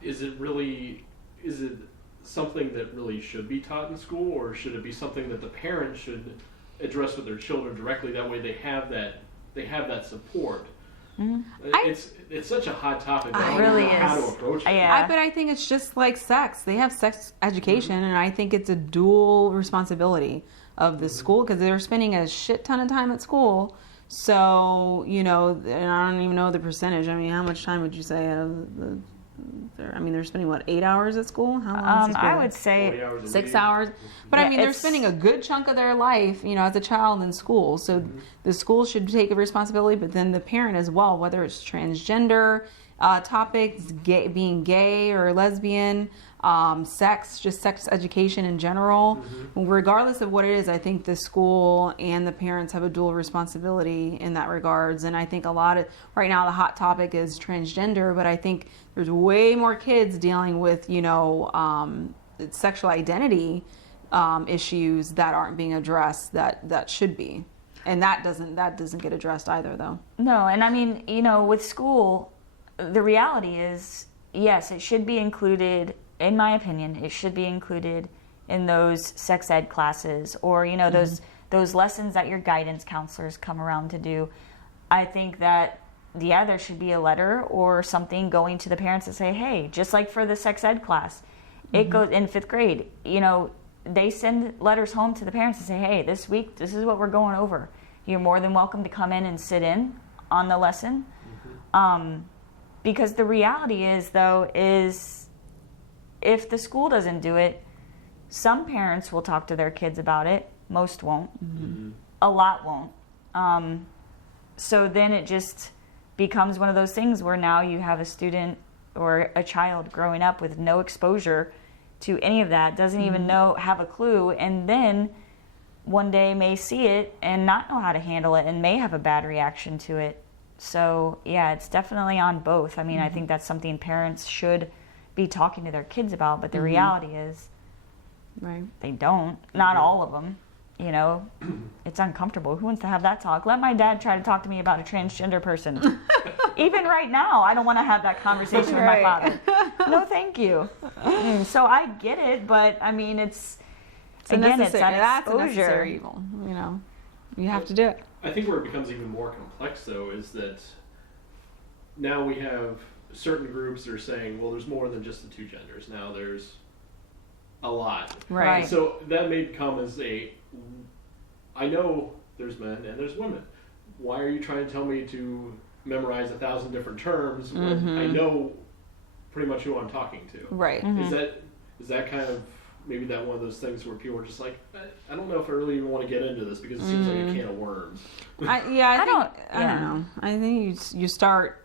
is it something that really should be taught in school, or should it be something that the parents should address with their children directly? That way, they have that support. Mm-hmm. It's such a hot topic. I don't know how to approach it. Yeah. But I think it's just like sex. They have sex education, and I think it's a dual responsibility of the school, because they're spending a shit ton of time at school. So, and I don't even know the percentage. I mean, how much time would you say they're spending, 8 hours at school? How long is I would say 6 hours. But I mean, they're spending a good chunk of their life, as a child in school. So the school should take a responsibility, but then the parent as well, whether it's transgender topics, being gay or lesbian, sex education in general. Mm-hmm. Regardless of what it is, I think the school and the parents have a dual responsibility in that regards. And I think right now the hot topic is transgender, but I think there's way more kids dealing with, sexual identity issues that aren't being addressed that should be. And that doesn't get addressed either, though. No, and I mean, with school, the reality is, yes, it should be included. In my opinion, it should be included in those sex ed classes, or those lessons that your guidance counselors come around to do. I think that there should be a letter or something going to the parents to say, hey, just like for the sex ed class, it goes in 5th grade. They send letters home to the parents to say, hey, this week this is what we're going over. You're more than welcome to come in and sit in on the lesson. Because the reality is, though, if the school doesn't do it, some parents will talk to their kids about it. Most won't. Mm-hmm. A lot won't. So then it just becomes one of those things where now you have a student or a child growing up with no exposure to any of that, doesn't even have a clue, and then one day may see it and not know how to handle it and may have a bad reaction to it. So, yeah, it's definitely on both. I mean, I think that's something parents should be talking to their kids about, but the reality is they don't. Not all of them. It's uncomfortable. Who wants to have that talk? Let my dad try to talk to me about a transgender person. Even right now, I don't want to have that conversation with my father. No, thank you. So I get it, but I mean, it's an necessary evil. You have to do it. I think where it becomes even more complex, though, is that now we have certain groups that are saying, well, there's more than just the two genders. Now there's a lot. Right. So that may come as I know there's men and there's women. Why are you trying to tell me to memorize 1,000 different terms when I know pretty much who I'm talking to? Right. Is that kind of maybe that one of those things where people are just like, I don't know if I really even want to get into this because it seems like a can of worms. I don't know. I think you start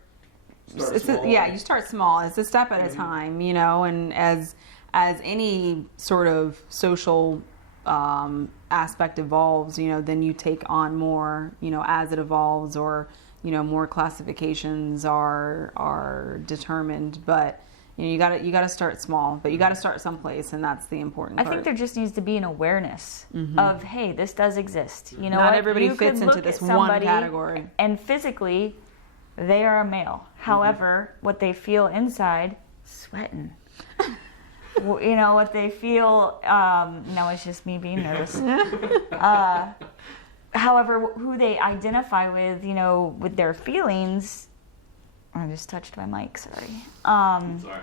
small. You start small. It's a step at a time, and as any sort of social aspect evolves, then you take on more, as it evolves, or more classifications are determined. But you gotta start small, but you gotta start someplace, and that's the important part. I think there just needs to be an awareness of, hey, this does exist. Not everybody fits into this one category, and physically they are a male. However, what they feel inside, sweating. What they feel, no, it's just me being nervous. However, who they identify with, with their feelings, I just touched my mic, sorry. Sorry.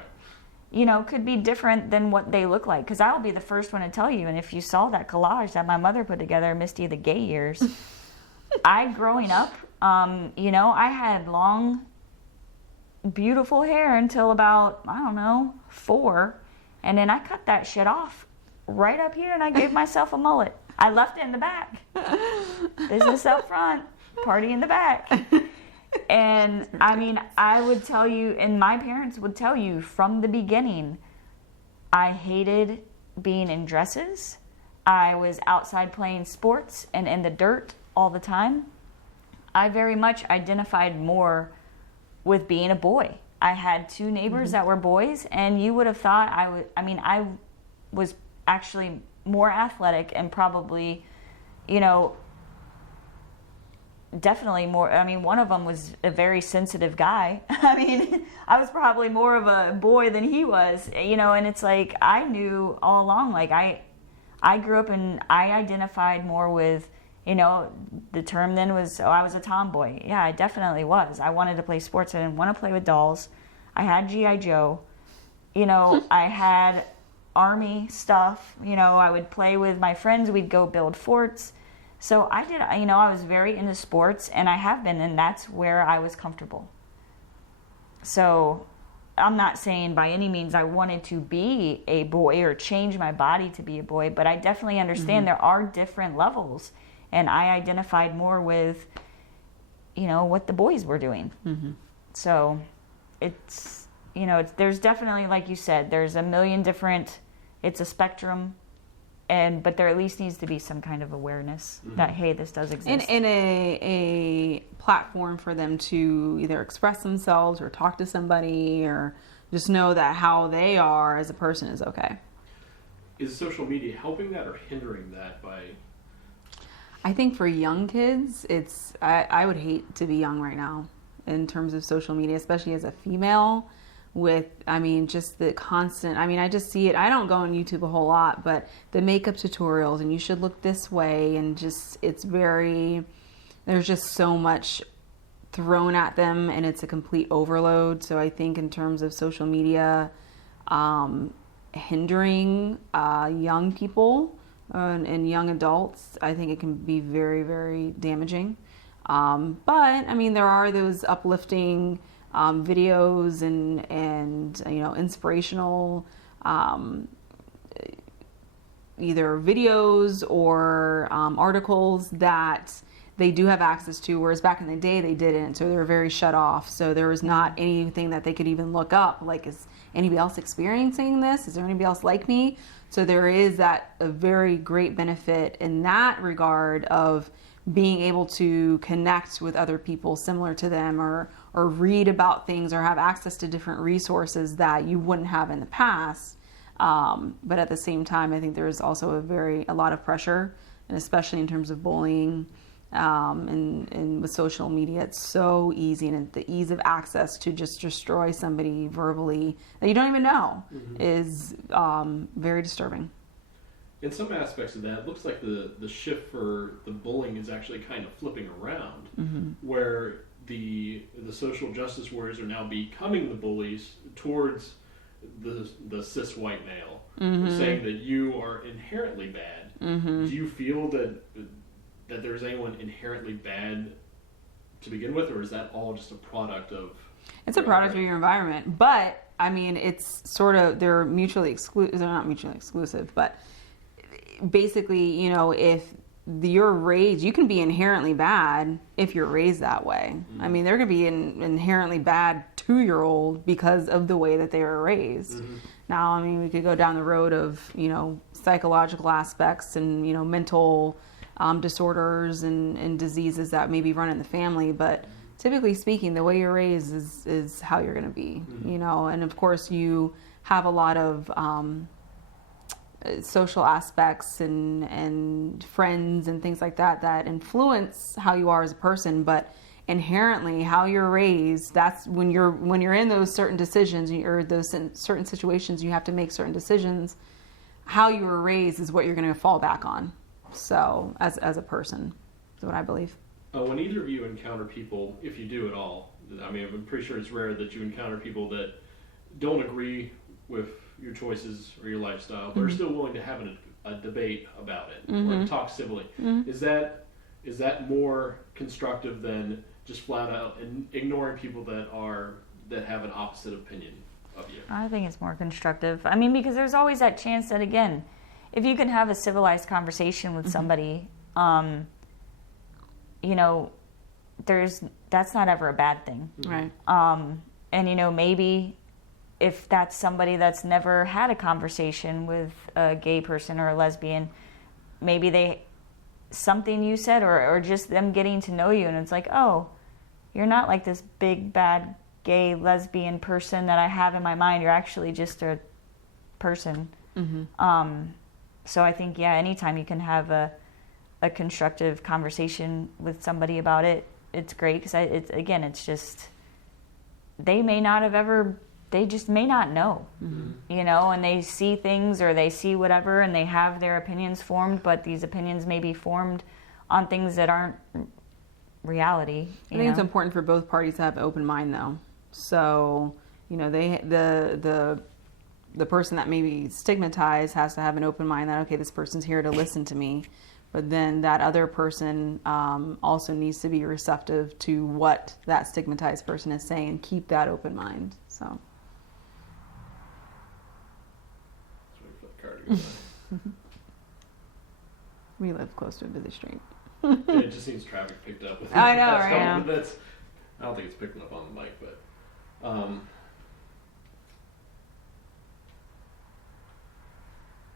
Could be different than what they look like. Because I'll be the first one to tell you, and if you saw that collage that my mother put together, Misty the Gay Years, growing up, I had long, beautiful hair until about, 4. And then I cut that shit off right up here and I gave myself a mullet. I left it in the back. Business up front, party in the back. And I mean, I would tell you, and my parents would tell you from the beginning, I hated being in dresses. I was outside playing sports and in the dirt all the time. I very much identified more with being a boy. I had 2 neighbors that were boys, and you would have thought I was actually more athletic and probably, definitely more. I mean, one of them was a very sensitive guy. I was probably more of a boy than he was, you know, and it's like, I knew all along, like, I grew up and I identified more with, you know, the term then was, I was a tomboy. Yeah, I definitely was. I wanted to play sports. I didn't want to play with dolls. I had G.I. Joe. You know, I had Army stuff. You know, I would play with my friends. We'd go build forts. So I did, you know, I was very into sports, and I have been, and that's where I was comfortable. So I'm not saying by any means I wanted to be a boy or change my body to be a boy, but I definitely understand there are different levels, and I identified more with, you know, what the boys were doing. So it's, you know, there's definitely, like you said, there's a million different, it's a spectrum. But there at least needs to be some kind of awareness that, hey, this does exist. And a platform for them to either express themselves or talk to somebody or just know that how they are as a person is okay. Is social media helping that or hindering that by... I think for young kids, I would hate to be young right now in terms of social media, especially as a female. With, I mean, just the constant, I mean, I just see it. I don't go on YouTube a whole lot, but the makeup tutorials and you should look this way, and just, it's very, there's just so much thrown at them, and it's a complete overload. So I think in terms of social media, hindering young people and young adults, I think it can be very, very damaging. But I mean, there are those uplifting videos and you know, inspirational either videos or articles that they do have access to, whereas back in the day they didn't, so they were very shut off. So there was not anything that they could even look up, like, is anybody else experiencing this? Is there anybody else like me? So there is that a very great benefit in that regard of being able to connect with other people similar to them, or read about things, or have access to different resources that you wouldn't have in the past. But at the same time, I think there's also a lot of pressure, and especially in terms of bullying, and with social media, it's so easy, and the ease of access to just destroy somebody verbally that you don't even know is very disturbing. In some aspects of that, it looks like the shift for the bullying is actually kind of flipping around, where the social justice warriors are now becoming the bullies towards the cis white male, saying that you are inherently bad. Do you feel that there's anyone inherently bad to begin with, or is that all just a product of... It's a product of your environment, but I mean, it's sort of, they're mutually exclusive. They're not mutually exclusive, but basically, you know, if you're raised, you can be inherently bad if you're raised that way. I mean, there could be an inherently bad 2-year-old because of the way that they were raised. Now, I mean, we could go down the road of, you know, psychological aspects and, you know, mental disorders and diseases that maybe run in the family, but typically speaking, the way you're raised is how you're going to be, you know. And of course, you have a lot of social aspects and friends and things like that influence how you are as a person, but inherently how you're raised, that's when you're in those certain decisions or those certain situations, you have to make certain decisions. How you were raised is what you're going to fall back on. So as a person, is what I believe. When either of you encounter people, if you do at all, I mean, I'm pretty sure it's rare that you encounter people that don't agree with your choices or your lifestyle, but are still willing to have a debate about it or talk civilly. Is that more constructive than just flat out ignoring people that have an opposite opinion of you? I think it's more constructive. I mean, because there's always that chance that, again, if you can have a civilized conversation with somebody, you know, that's not ever a bad thing. Right. And, you know, maybe if that's somebody that's never had a conversation with a gay person or a lesbian, maybe something you said or just them getting to know you, and it's like, oh, you're not like this big, bad, gay, lesbian person that I have in my mind. You're actually just a person. So I think, yeah, anytime you can have a constructive conversation with somebody about it, it's great, because it's just, they may not have ever, they just may not know, you know, and they see things or they see whatever and they have their opinions formed, but these opinions may be formed on things that aren't reality. I think it's important for both parties to have an open mind, though. So, you know, the person that may be stigmatized has to have an open mind that, okay, this person's here to listen to me. But then that other person also needs to be receptive to what that stigmatized person is saying and keep that open mind. So. We live close to a busy street. It just seems traffic picked up. I know, right? I don't think it's picking up on the mic, but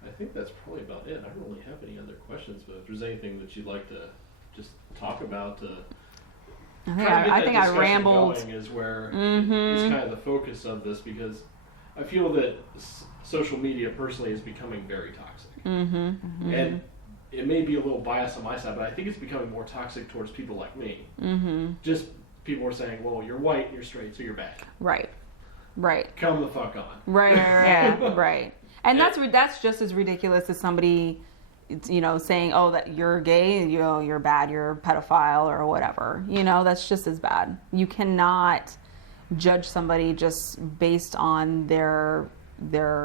I think that's probably about it. I don't really have any other questions, but if there's anything that you'd like to just talk about I think I rambled. Going is where it's kind of the focus of this, because I feel that social media personally is becoming very toxic. And it may be a little biased on my side, but I think it's becoming more toxic towards people like me. Just people are saying, well, you're white, you're straight, so you're bad. Right. Come the fuck on. Right. And that's just as ridiculous as somebody, you know, saying, oh, that you're gay, you know, you're bad, you're a pedophile or whatever. You know, that's just as bad. You cannot judge somebody just based on their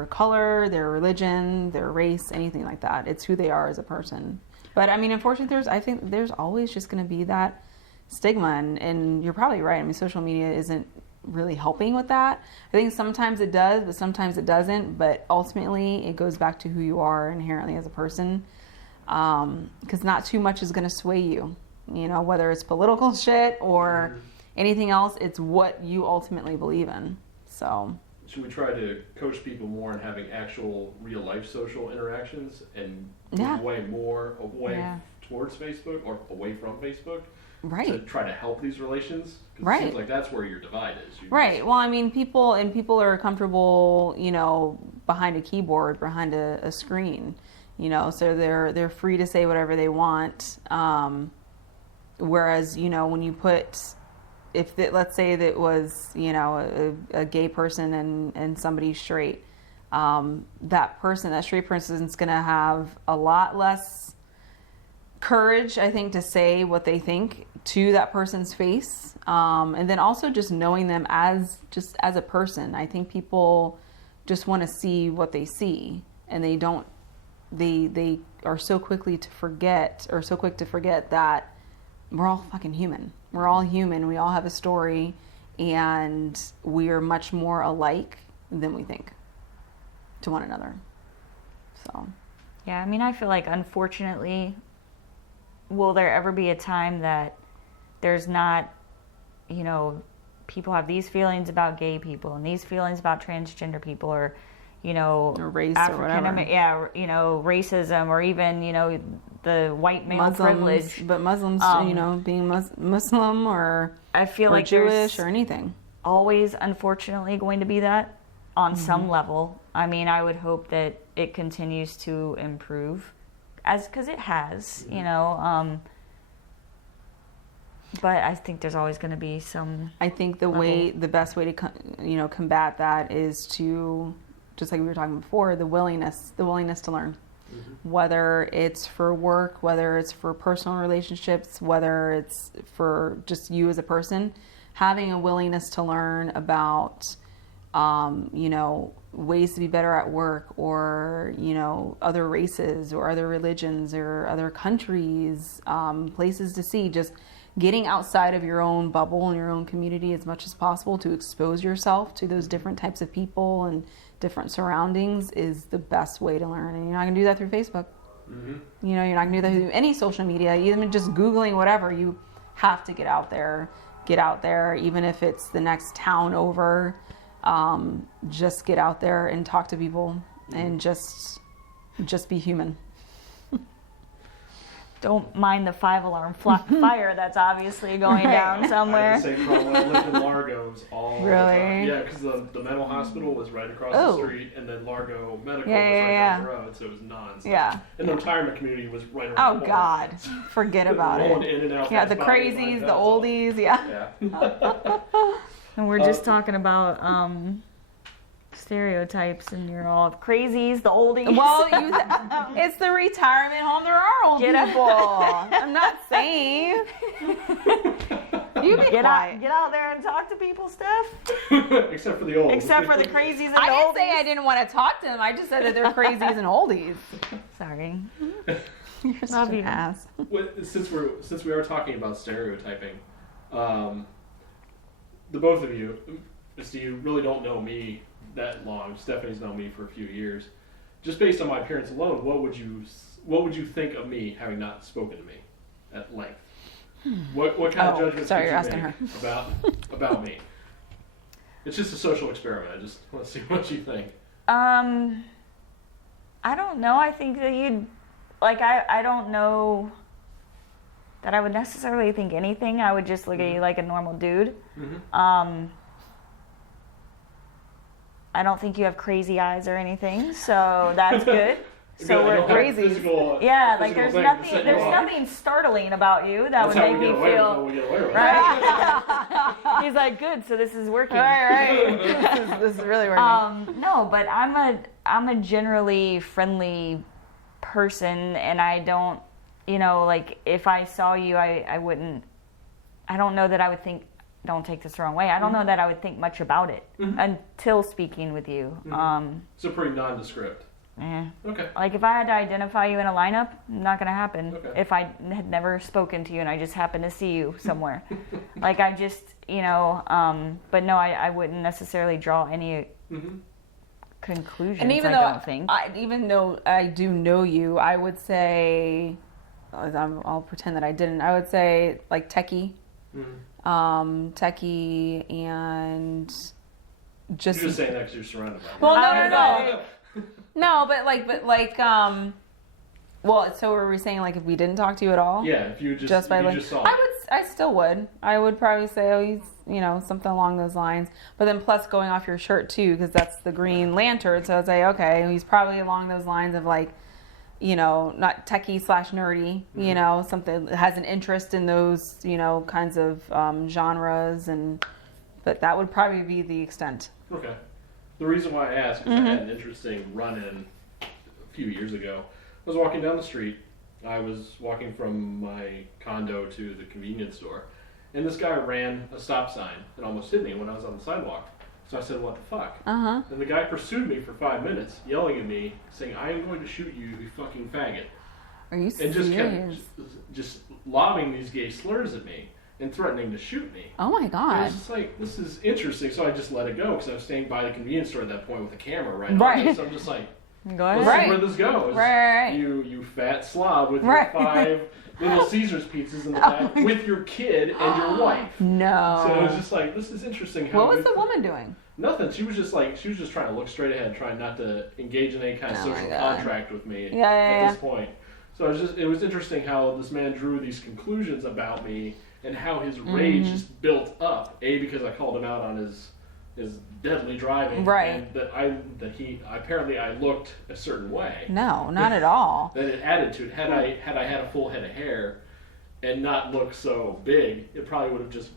color, their religion, their race, anything like that. It's who they are as a person. But I mean, unfortunately, I think there's always just going to be that stigma, and you're probably right. I mean, social media isn't really helping with that. I think sometimes it does, but sometimes it doesn't. But ultimately, it goes back to who you are inherently as a person, because not too much is going to sway you. You know, whether it's political shit or anything else, it's what you ultimately believe in. So. Should we try to coach people more in having actual real life social interactions and move away towards Facebook or away from Facebook? Right. To try to help these relations? Right. It seems like that's where your divide is. Right. Well, I mean, people are comfortable, you know, behind a keyboard, behind a screen, you know, so they're free to say whatever they want. Whereas, you know, when you put, let's say that was, you know, a gay person and somebody's straight, that straight person is going to have a lot less courage, I think, to say what they think to that person's face. And then also just knowing them as a person. I think people just want to see what they see, and they are so quick to forget that we're all fucking human. We're all human. We all have a story, and we are much more alike than we think to one another. So, yeah, I mean, I feel like, unfortunately, will there ever be a time that there's not, you know, people have these feelings about gay people and these feelings about transgender people, or, you know, or race African, or whatever. Yeah, you know, racism, or even, you know, the white male Muslims, privilege. But Muslims, you know, being Muslim or I feel like Jewish or anything. Always, unfortunately, going to be that on some level. I mean, I would hope that it continues to improve, because it has, you know. But I think there's always going to be some. I think the best way to, you know, combat that is to, just like we were talking before, the willingness to learn. Whether it's for work, whether it's for personal relationships, whether it's for just you as a person, having a willingness to learn about, you know, ways to be better at work, or, you know, other races or other religions or other countries, places to see, just getting outside of your own bubble and your own community as much as possible to expose yourself to those different types of people and different surroundings is the best way to learn. And you're not going to do that through Facebook. You know, you're not going to do that through any social media, even just Googling whatever. You have to get out there, even if it's the next town over. Just get out there and talk to people and just be human. Don't mind the 5-alarm fire that's obviously going down somewhere. I had the same problem when I lived in Largo. It was all the time. Yeah, because the mental hospital was right across the street, and then Largo Medical was right down the road, so it was nonstop. Yeah. And the retirement community was right around the corner. Oh, God. Forget about it. In and out the crazies, the oldies, yeah. And we're just talking about stereotypes, and you're all crazies, the oldies. Well, it's the retirement home. There are old people. I'm not saying. You get out there and talk to people, Steph. Except for the oldies. Except for the crazies and the oldies. I didn't say I didn't want to talk to them. I just said that they're crazies and oldies. Sorry. You're such an ass. Since we are talking about stereotyping, the both of you, you really don't know me that long. Stephanie's known me for a few years. Just based on my appearance alone, what would you think of me having not spoken to me at length? What kind of judgments would you make about me? It's just a social experiment. I just want to see what you think. I don't know. I think that you'd I don't know that I would necessarily think anything. I would just look at you like a normal dude. Mm-hmm. I don't think you have crazy eyes or anything, so that's good. So we're crazy. Yeah, there's nothing startling about you that would make me feel. Right. He's like, good. So this is working. Right. This is really working. No, but I'm a generally friendly person, and I don't, if I saw you, I wouldn't. I don't know that I would think. Don't take this the wrong way. I don't know that I would think much about it until speaking with you. So pretty nondescript. Yeah. Okay. If I had to identify you in a lineup, not going to happen. Okay. If I had never spoken to you and I just happened to see you somewhere. I just, but no, I wouldn't necessarily draw any conclusions, and even even though I do know you, I would say, I'll pretend that I didn't, I would say techie. Techie and just... You're just saying that because you're surrounded by it. Well, no. No, well, so were we saying if we didn't talk to you at all? Yeah, if you just saw it. I still would. I would probably say, oh, he's, something along those lines. But then plus going off your shirt too, because that's the Green Lantern. So I'd say, okay, he's probably along those lines of not techie / nerdy, something that has an interest in those, kinds of genres, but that would probably be the extent. Okay. The reason why I asked is I had an interesting run-in a few years ago. I was walking down the street. I was walking from my condo to the convenience store, and this guy ran a stop sign and almost hit me when I was on the sidewalk. So I said, what the fuck? And the guy pursued me for 5 minutes, yelling at me, saying, I am going to shoot you, you fucking faggot. Are you serious? And just lobbing these gay slurs at me and threatening to shoot me. Oh my God. And I was just this is interesting. So I just let it go because I was staying by the convenience store at that point with a camera on me. So I'm just go ahead. Let's see where this goes. Right. You fat slob with your 5 Little Caesars pizzas in the back with your kid and your wife. No. So it was just this is interesting. What was the woman doing? Nothing. She was just trying to look straight ahead, trying not to engage in any kind of social contract with me at this point. So it was interesting how this man drew these conclusions about me and how his rage just built up. Because I called him out on his deadly driving, right? And that he apparently I looked a certain way. No, not at all. That it added to it. Had I had a full head of hair and not looked so big, it probably would have just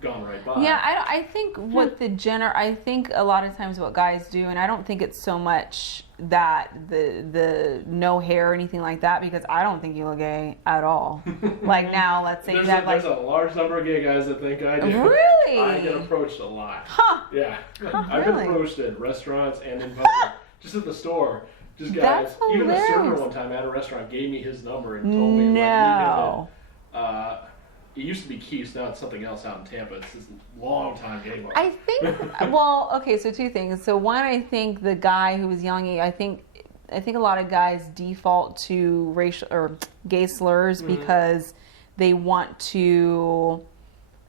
gone right by. Yeah, I think I think a lot of times what guys do, and I don't think it's so much that the no hair or anything like that, because I don't think you look gay at all. Now, let's say there's a large number of gay guys that think I do. Really? I get approached a lot. Huh? Yeah, I've really? been approached at restaurants and in public, just at the store. Just guys. Even the server one time at a restaurant gave me his number and told me no. It used to be Keith's, now it's something else out in Tampa. It's this long time gay bar. I think, so 2 things. So one, I think the guy who was yelling at you, I think a lot of guys default to racial or gay slurs because they want to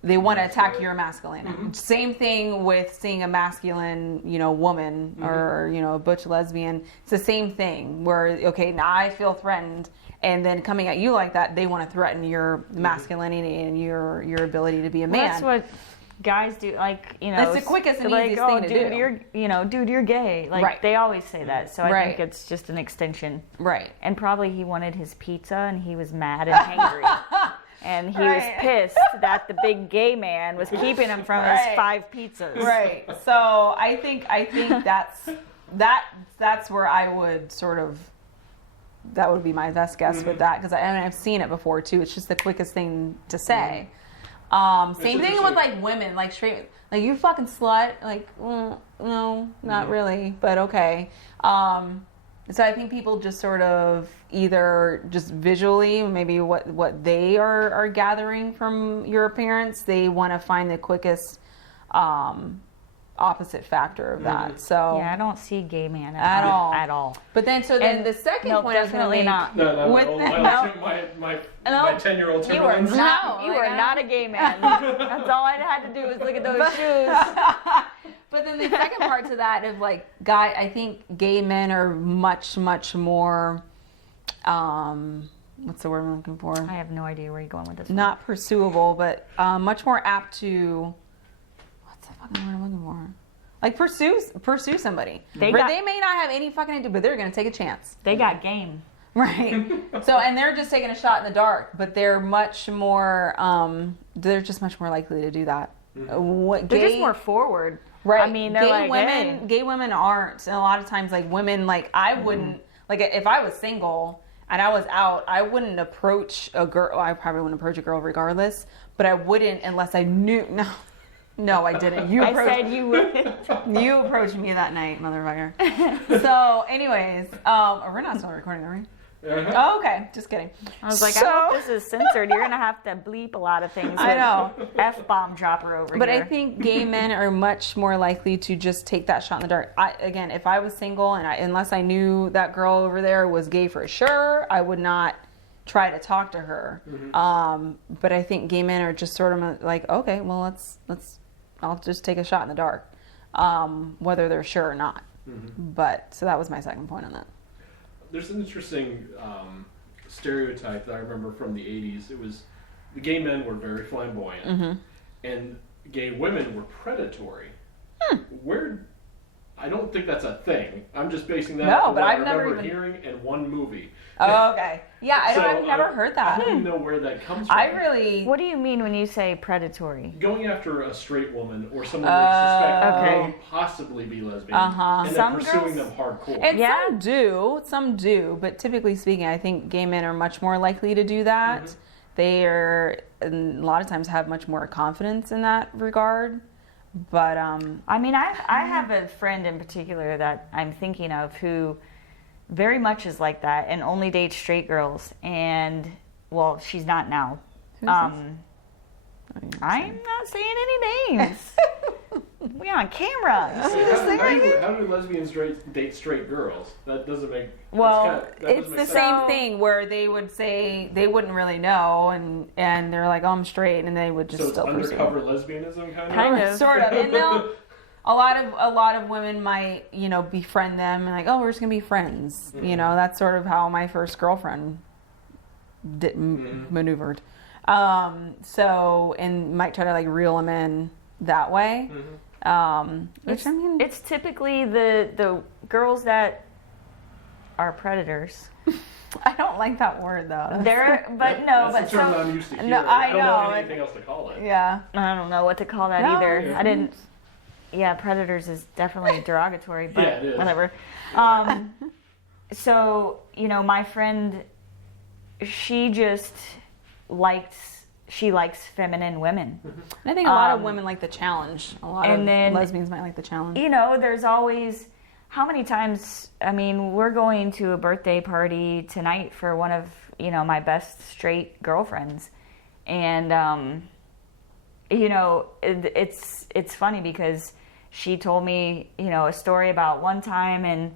attack your masculinity. Same thing with seeing a masculine, woman or, a butch lesbian. It's the same thing where, okay, now I feel threatened. And then coming at you like that, they want to threaten your masculinity and your ability to be a man. That's what guys do. That's the quickest and easiest thing to do. Dude, you're gay. They always say that. So I think it's just an extension. Right. And probably he wanted his pizza and he was mad and angry. and he was pissed that the big gay man was keeping him from his 5 pizzas. Right. So I think that's where I would sort of, that would be my best guess with that, because I've seen it before too. It's just the quickest thing to say. Same thing with like women, like straight, like you fucking slut, like no, not really, but okay. So I think people just sort of either just visually, maybe what they are gathering from your appearance, they want to find the quickest opposite factor of that. So yeah, I don't see gay man at all. But then the second point, definitely not. No. My 10-year-old you are not a gay man. That's all I had to do was look at those shoes. But then the second part to that of like I think gay men are much more what's the word I'm looking for? I have no idea where you're going with this. Not pursuable, but much more apt to, what's the fucking word I'm looking for? Like pursue somebody. They may not have any fucking idea, but they're gonna take a chance. They got game. Right. So, and they're just taking a shot in the dark, but they're much more, they're just much more likely to do that. They're just more forward. Right. I mean, they're gay women aren't. And a lot of times, like women, like I wouldn't, like if I was single and I was out, I wouldn't approach a girl. I probably wouldn't approach a girl regardless, but I wouldn't unless I knew. No, I didn't. I said you would. You approached me that night, motherfucker. So, anyways, we're not still recording, are we? Oh, okay. Just kidding. I was like, I hope this is censored. You're going to have to bleep a lot of things. I know. F-bomb dropper over but here. I think gay men are much more likely to just take that shot in the dark. Again, if I was single and unless I knew that girl over there was gay for sure, I would not try to talk to her. But I think gay men are just sort of like, okay, well, I'll just take a shot in the dark, whether they're sure or not. But so that was my second point on that. There's an interesting stereotype that I remember from the 80s. It was the gay men were very flamboyant, and gay women were predatory. I don't think that's a thing. I'm just basing that on what I remember hearing in one movie. Oh, okay. Yeah, I've never heard that. I don't even know where that comes from. What do you mean when you say predatory? Going after a straight woman or someone they suspect may possibly be lesbian, and then pursuing them hardcore. And some do, but typically speaking, I think gay men are much more likely to do that. They are, a lot of times, have much more confidence in that regard. But I mean, I have a friend in particular that I'm thinking of who very much is like that and only dates straight girls. And well, she's not now. I'm not saying any names. We on camera. You see this thing right here? How do lesbians date straight girls? That doesn't make. It's the same thing where they would say they wouldn't really know, and they're like, "Oh, I'm straight," and they would just still pursue. Undercover lesbianism, kind of, sort of. And a lot of women might, befriend them and like, "Oh, we're just gonna be friends." That's sort of how my first girlfriend maneuvered. And might try to like reel them in that way. It's typically the girls that are predators. I don't like that word though. That's the term I'm used to hearing. I don't know anything else to call it. Yeah, I don't know what to call that either. Yeah. I didn't. Yeah, predators is definitely derogatory, but it is. Whatever. So my friend, she just likes feminine women. I think a lot of women like the challenge. A lot of lesbians might like the challenge. There's always, how many times, we're going to a birthday party tonight for one of, my best straight girlfriends. And, it's funny because she told me, a story about one time and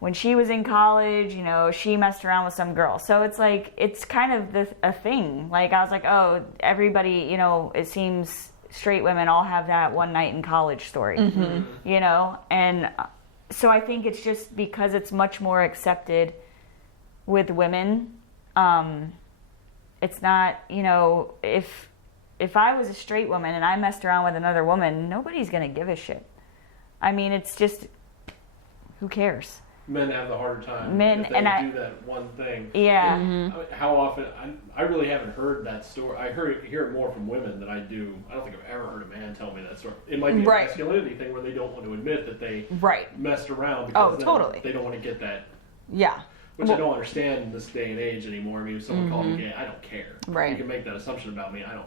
when she was in college, she messed around with some girl. So it's like, it's kind of a thing. Like, I was like, oh, everybody, it seems straight women all have that one night in college story, And so I think it's just because it's much more accepted with women. It's not, if I was a straight woman and I messed around with another woman, nobody's going to give a shit. It's just, who cares? men have the harder time Men if they do that one thing. Yeah. Mm-hmm. How often? I really haven't heard that story. I hear it more from women than I do. I don't think I've ever heard a man tell me that story. It might be a masculinity thing where they don't want to admit that they messed around because they don't want to get that. Yeah. Which I don't understand in this day and age anymore. I mean, if someone called me gay, I don't care. Right. You can make that assumption about me. I don't.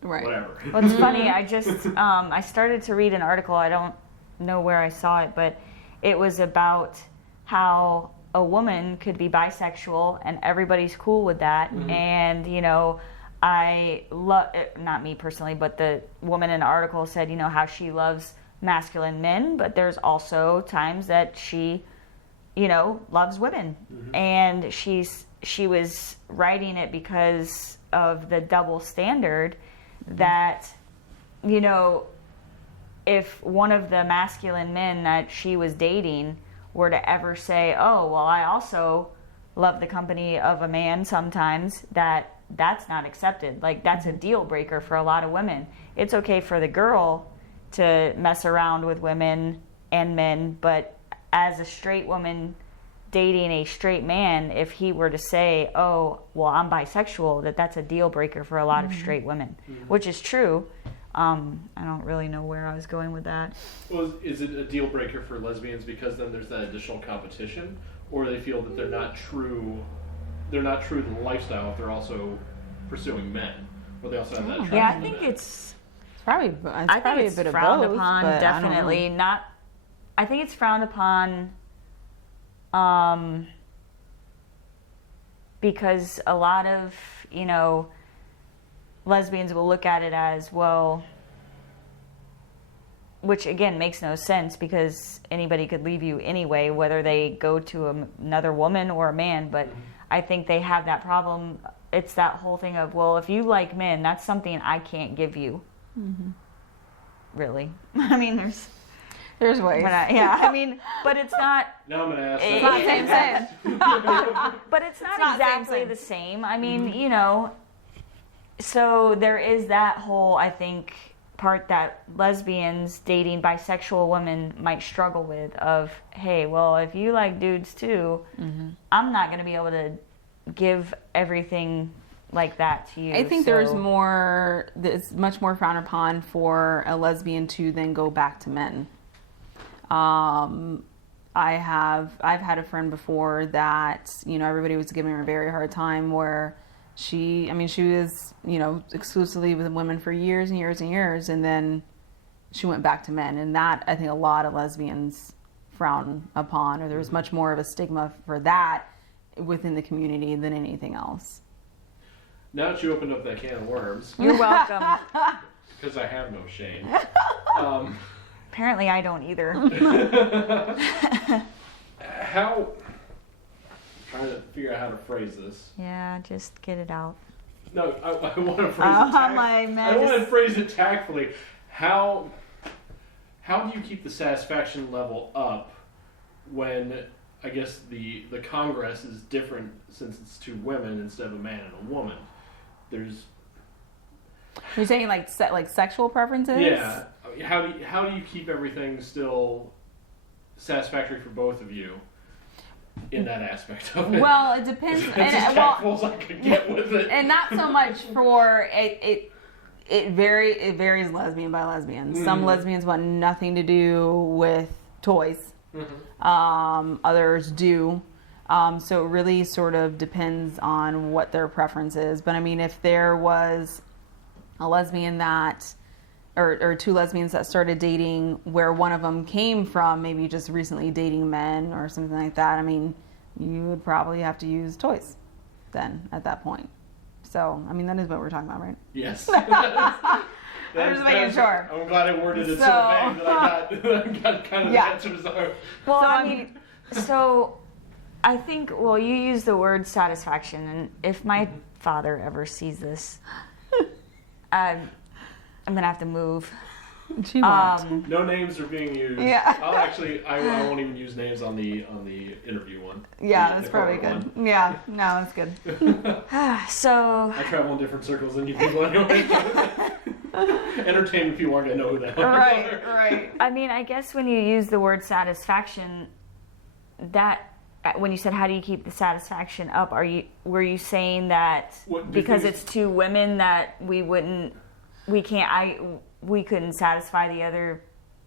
Right. Whatever. Well, it's funny. I just I started to read an article. I don't know where I saw it, but it was about how a woman could be bisexual and everybody's cool with that. And, you know, I love, not me personally, but the woman in the article said, you know, how she loves masculine men, but there's also times that she, you know, loves women. And she was writing it because of the double standard that, you know, if one of the masculine men that she was dating were to ever say, oh, well, I also love the company of a man sometimes, that's not accepted. Like, that's a deal breaker for a lot of women. It's okay for the girl to mess around with women and men, but as a straight woman dating a straight man, if he were to say, oh, well, I'm bisexual, that's a deal breaker for a lot of straight women, which is true. I don't really know where I was going with that. Well, is it a deal breaker for lesbians because then there's that additional competition, or they feel that they're not true to the lifestyle if they're also pursuing men, or they also have that attraction? Yeah, I think it's probably a bit of frowned both, upon. but Definitely not. I think it's frowned upon, because a lot of, you know, lesbians will look at it as, well, which again makes no sense because anybody could leave you anyway, whether they go to another woman or a man. But I think they have that problem. It's that whole thing of, well, if you like men, that's something I can't give you. Really. I mean, there's ways. I mean, but it's not. Now I'm gonna ask. It's not same. But it's not exactly the same. I mean, you know. So there is that whole, I think, part that lesbians dating bisexual women might struggle with of, hey, well, if you like dudes too, I'm not going to be able to give everything like that to you. I think there's more, it's much more frowned upon for a lesbian to then go back to men. I've had a friend before that, you know, everybody was giving her a very hard time where she was, you know, exclusively with women for years and years and years, and then she went back to men. And that, I think a lot of lesbians frown upon, or there's much more of a stigma for that within the community than anything else. Now that you opened up that can of worms. You're welcome. Because I have no shame. Apparently I don't either. Trying to figure out how to phrase this. Yeah, just get it out. No, I want to phrase it tactfully. I want to phrase it tactfully. How do you keep the satisfaction level up when, I guess, the Congress is different since it's two women instead of a man and a woman? You're saying like sexual preferences? Yeah. How do you keep everything still satisfactory for both of you? In that aspect of it. Well, it depends. As tactful as I could get with it. And not so much for it. It varies lesbian by lesbian. Some lesbians want nothing to do with toys. Others do. So it really sort of depends on what their preference is. But I mean, if there was a lesbian that, or two lesbians that started dating where one of them came from maybe just recently dating men or something like that, I mean, you would probably have to use toys then at that point. So, I mean, that is what we're talking about, right? Yes. I'm just making sure. I'm glad I worded it so vague that I got kind of the answers. Well, I mean, so I think, well, you use the word satisfaction, and if my father ever sees this, I'm going to have to move. She won't. No names are being used. Yeah. I won't even use names on the interview one. Yeah, that's probably good. One. Yeah, no, that's good. So I travel in different circles than you people anyway. Entertainment people aren't gonna know who that. Right. I mean, I guess when you use the word satisfaction, that when you said how do you keep the satisfaction up, were you saying that because it's two women that we couldn't satisfy the other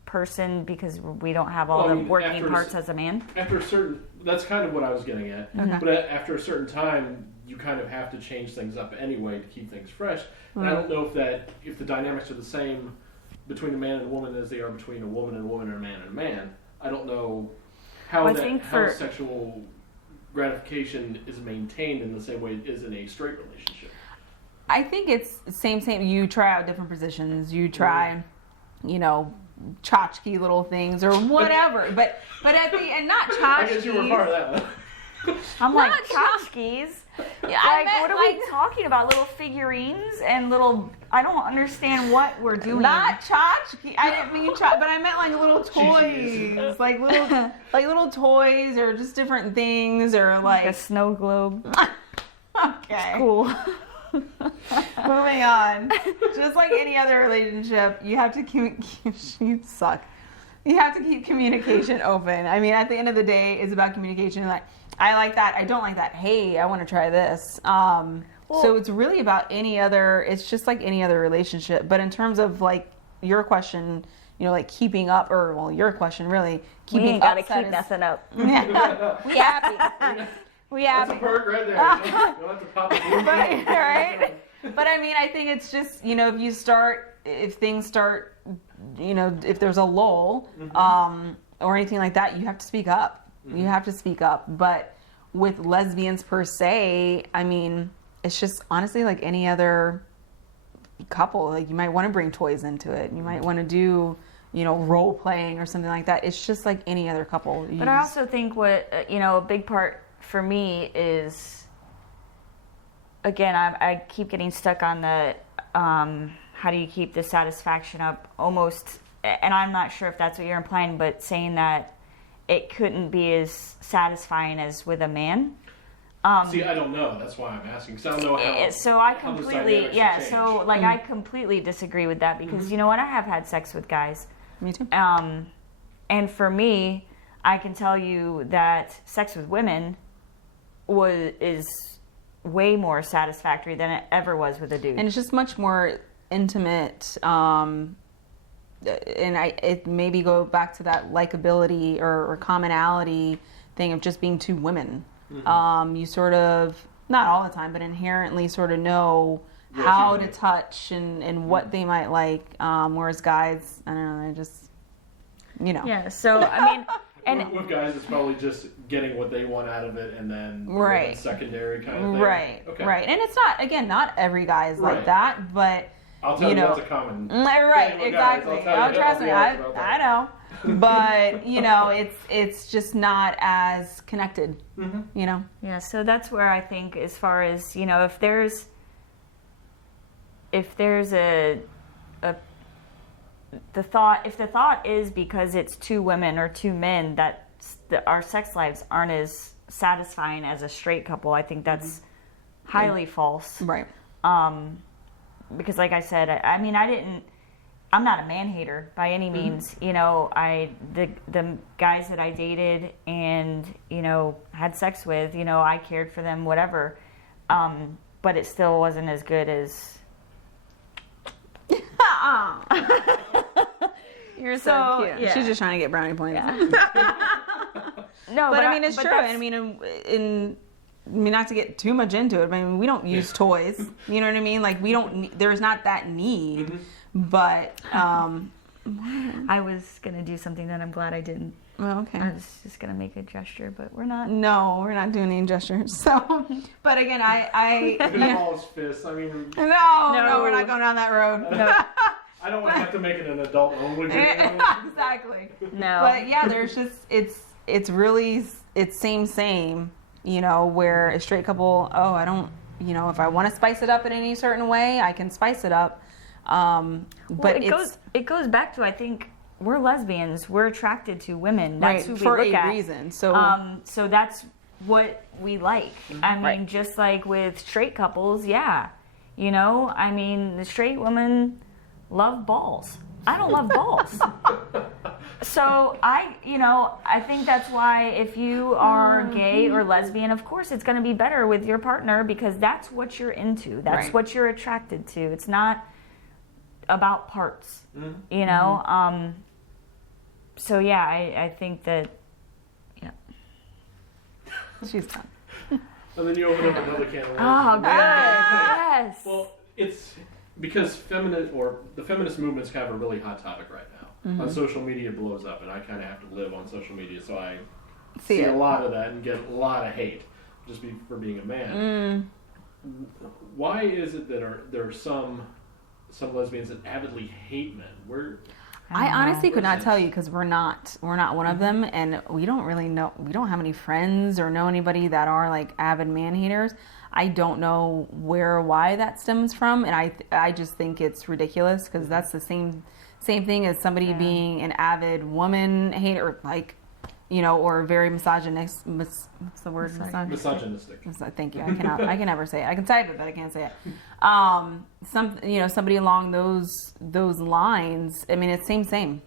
person because we don't have all the working parts as a man? After a certain, that's kind of what I was getting at. Mm-hmm. But after a certain time, you kind of have to change things up anyway to keep things fresh. And I don't know if the dynamics are the same between a man and a woman as they are between a woman and a man and a man. I don't know how sexual gratification is maintained in the same way it is in a straight relationship. I think it's same. You try out different positions. You try, tchotchke little things or whatever. but at the end, not tchotchkes. I guess you were part of that one. I'm like, tchotchkes? What are we talking about? Little figurines and little... I don't understand what we're doing. Not tchotchke. I didn't mean tchotchke, but I meant like little toys. like little toys or just different things or like a snow globe. Okay. Cool. Moving on. Just like any other relationship, you have to you suck. You have to keep communication open. I mean, at the end of the day, it's about communication. Like, I like that. I don't like that. Hey, I want to try this. So it's really about it's just like any other relationship. But in terms of like your question, like keeping up, your question really, keeping we ain't up. Gotta keep nothing up. Yeah. We happy. We happy. That's a perk right there. You'll have to pop it in. Right? But I mean, I think it's just, if things start, if there's a lull, or anything like that, you have to speak up. Mm-hmm. You have to speak up. But with lesbians per se, I mean, it's just honestly like any other couple. Like you might want to bring toys into it. You might want to do, role playing or something like that. It's just like any other couple. But I also think what, a big part for me is, again, I keep getting stuck on the how do you keep the satisfaction up almost, and I'm not sure if that's what you're implying, but saying that it couldn't be as satisfying as with a man. See, I don't know. That's why I'm asking. Because I don't know how. So I completely, so like I completely disagree with that because you know what? I have had sex with guys. Me too. And for me, I can tell you that sex with women is way more satisfactory than it ever was with a dude. And it's just much more intimate. And it maybe go back to that likability or commonality thing of just being two women. Mm-hmm. You sort of, not all the time, but inherently sort of know how to touch and what they might like. Whereas guys, I don't know, they just, Yeah, so, I mean... And with guys, it's probably just getting what they want out of it and then secondary kind of thing. Right, okay. Right. And it's not every guy is like that, but... I'll tell you that's a common... Right, exactly. Trust me, I know. But, it's just not as connected, Yeah, so that's where I think as far as, if there's the thought is because it's two women or two men that our sex lives aren't as satisfying as a straight couple, I think that's highly false. Right. Because like I said, I'm not a man hater by any means. The guys that I dated and, had sex with, I cared for them, whatever. But it still wasn't as good as... You're so cute. Yeah. She's just trying to get brownie points. Yeah. No, but I mean, it's true. I mean, not to get too much into it, but I mean, we don't use toys. You know what I mean? Like, we don't. There's not that need. But I was gonna do something that I'm glad I didn't. Oh, okay. I was just gonna make a gesture, but we're not. No, we're not doing any gestures. So, but again, I Paul's fist. I mean. No, we're not going down that road. No. I don't want to have to make it an adult-only video. Exactly. No. But yeah, there's just it's really same. Where a straight couple, I don't, if I want to spice it up in any certain way, I can spice it up. But it goes back to, I think, we're lesbians. We're attracted to women. That's who we look at. For a reason. So so that's what we like. I mean, just like with straight couples, yeah. The straight women love balls. I don't love balls. So I think that's why if you are gay or lesbian, of course it's going to be better with your partner because that's what you're into. That's what you're attracted to. It's not about parts, you know? So yeah, I think that, She's done. And then you open up another can of worms. Oh, good. Yes. Well, it's because the feminist movement is kind of a really hot topic right now. On social media, it blows up, and I kind of have to live on social media, so I see a lot of that and get a lot of hate just for being a man. Why is it that there are some lesbians that avidly hate men? I honestly could not tell you because we're not one of them, and we don't really know. We don't have any friends or know anybody that are like avid man haters. I don't know where or why that stems from, and I just think it's ridiculous because that's the same thing as somebody being an avid woman hater, like, you know, or very misogynistic. What's the word? Misogynistic. Thank you. I can never say it. I can type it, but I can't say it. Somebody along those lines. I mean, it's same.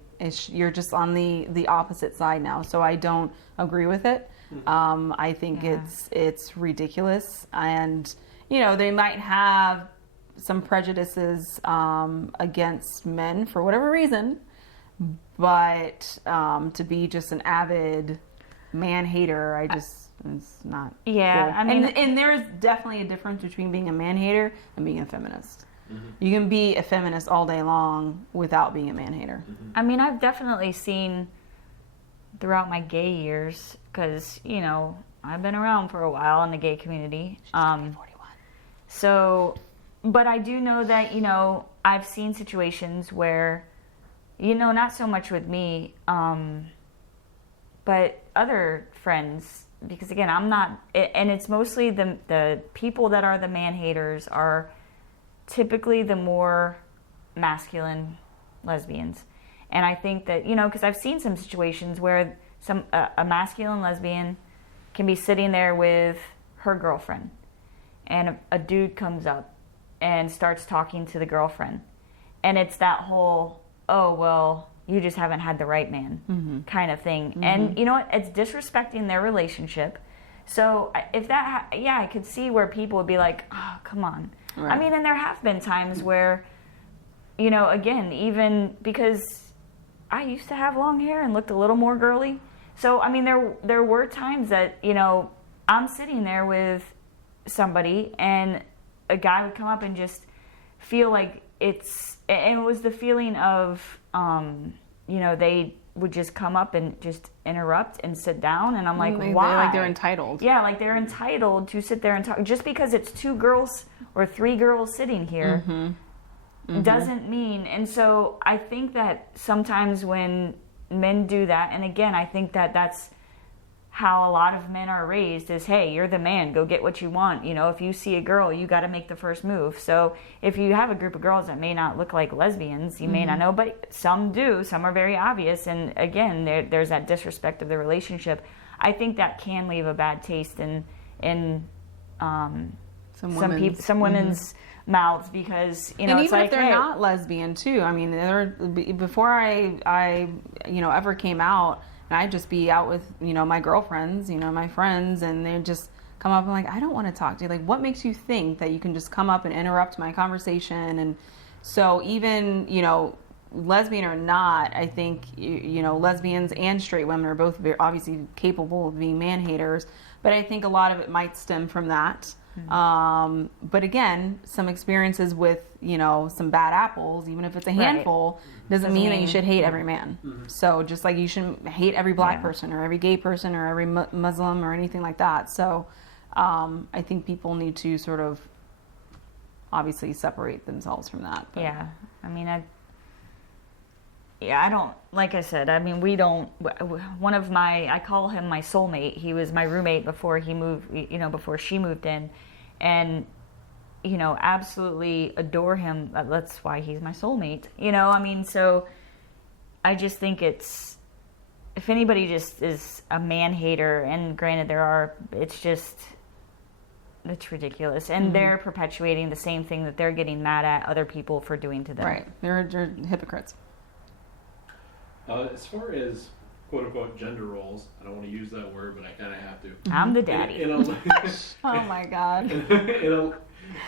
You're just on the opposite side now. So I don't agree with it. I think it's ridiculous, and you know, they might have some prejudices against men for whatever reason. But to be just an avid man hater, it's not. Yeah, cool. I mean, and there's definitely a difference between being a man hater and being a feminist. You can be a feminist all day long without being a man hater. I mean, I've definitely seen throughout my gay years, because you know I've been around for a while in the gay community. She's 41. So, but I do know that I've seen situations where. Not so much with me, but other friends, because again, I'm not, and it's mostly the people that are the man haters are typically the more masculine lesbians. And I think that, because I've seen some situations where a masculine lesbian can be sitting there with her girlfriend, and a dude comes up and starts talking to the girlfriend. And it's that whole, oh, well, you just haven't had the right man kind of thing. And you know what? It's disrespecting their relationship. So if that, I could see where people would be like, oh, come on. Right. I mean, and there have been times where, again, even because I used to have long hair and looked a little more girly. So, I mean, there were times that, I'm sitting there with somebody and a guy would come up and just feel like and it was the feeling of, they would just come up and just interrupt and sit down. And I'm like, why? Like they're entitled. Yeah, like they're entitled to sit there and talk. Just because it's 2 girls or 3 girls sitting here doesn't mean. And so I think that sometimes when men do that, and again, I think that that's how a lot of men are raised is, hey, you're the man, go get what you want. If you see a girl, you got to make the first move. So if you have a group of girls that may not look like lesbians, you may not know, but some do. Some are very obvious. And again, there's that disrespect of the relationship. I think that can leave a bad taste in some women's mouths, because and it's even like, if they're not lesbian too. I mean, before I ever came out, and I'd just be out with, my girlfriends, my friends, and they'd just come up and like, I don't want to talk to you. Like, what makes you think that you can just come up and interrupt my conversation? And so even, lesbian or not, I think, lesbians and straight women are both very obviously capable of being man haters. But I think a lot of it might stem from that. But again, some experiences with, some bad apples, even if it's a handful, doesn't mean that you should hate every man. So just like you shouldn't hate every black person or every gay person or every Muslim or anything like that. So I think people need to sort of obviously separate themselves from that. But. Yeah. I mean, I don't, like I said, I mean, I call him my soulmate. He was my roommate before he moved, before she moved in, and, absolutely adore him. That's why he's my soulmate, I mean, so I just think if anybody just is a man hater, and granted it's ridiculous. And they're perpetuating the same thing that they're getting mad at other people for doing to them. Right. They're hypocrites. As far as quote unquote gender roles, I don't want to use that word, but I kind of have to. I'm the daddy. Oh my god.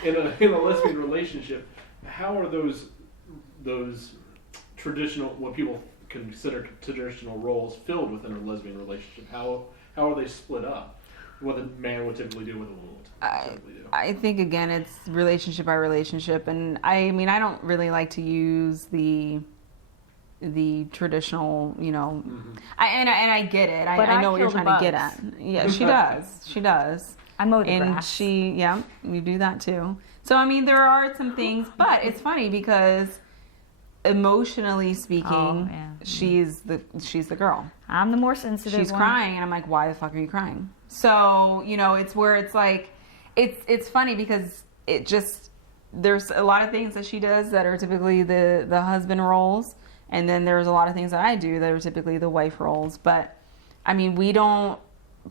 In a lesbian relationship, how are those traditional, what people consider traditional roles filled within a lesbian relationship? How are they split up? What a man would typically do, what a woman would typically do. I think again it's relationship by relationship, and I mean I don't really like to use the traditional, I get it. I know what you're trying to get at. Yeah, she does. She does. I mow the and grass. you do that too. So I mean, there are some things, but it's funny because emotionally speaking, she's the girl. I'm the more sensitive. She's crying, and I'm like, why the fuck are you crying? So it's where it's like, it's funny because it just there's a lot of things that she does that are typically the husband roles. And then there's a lot of things that I do that are typically the wife roles. But, I mean, we don't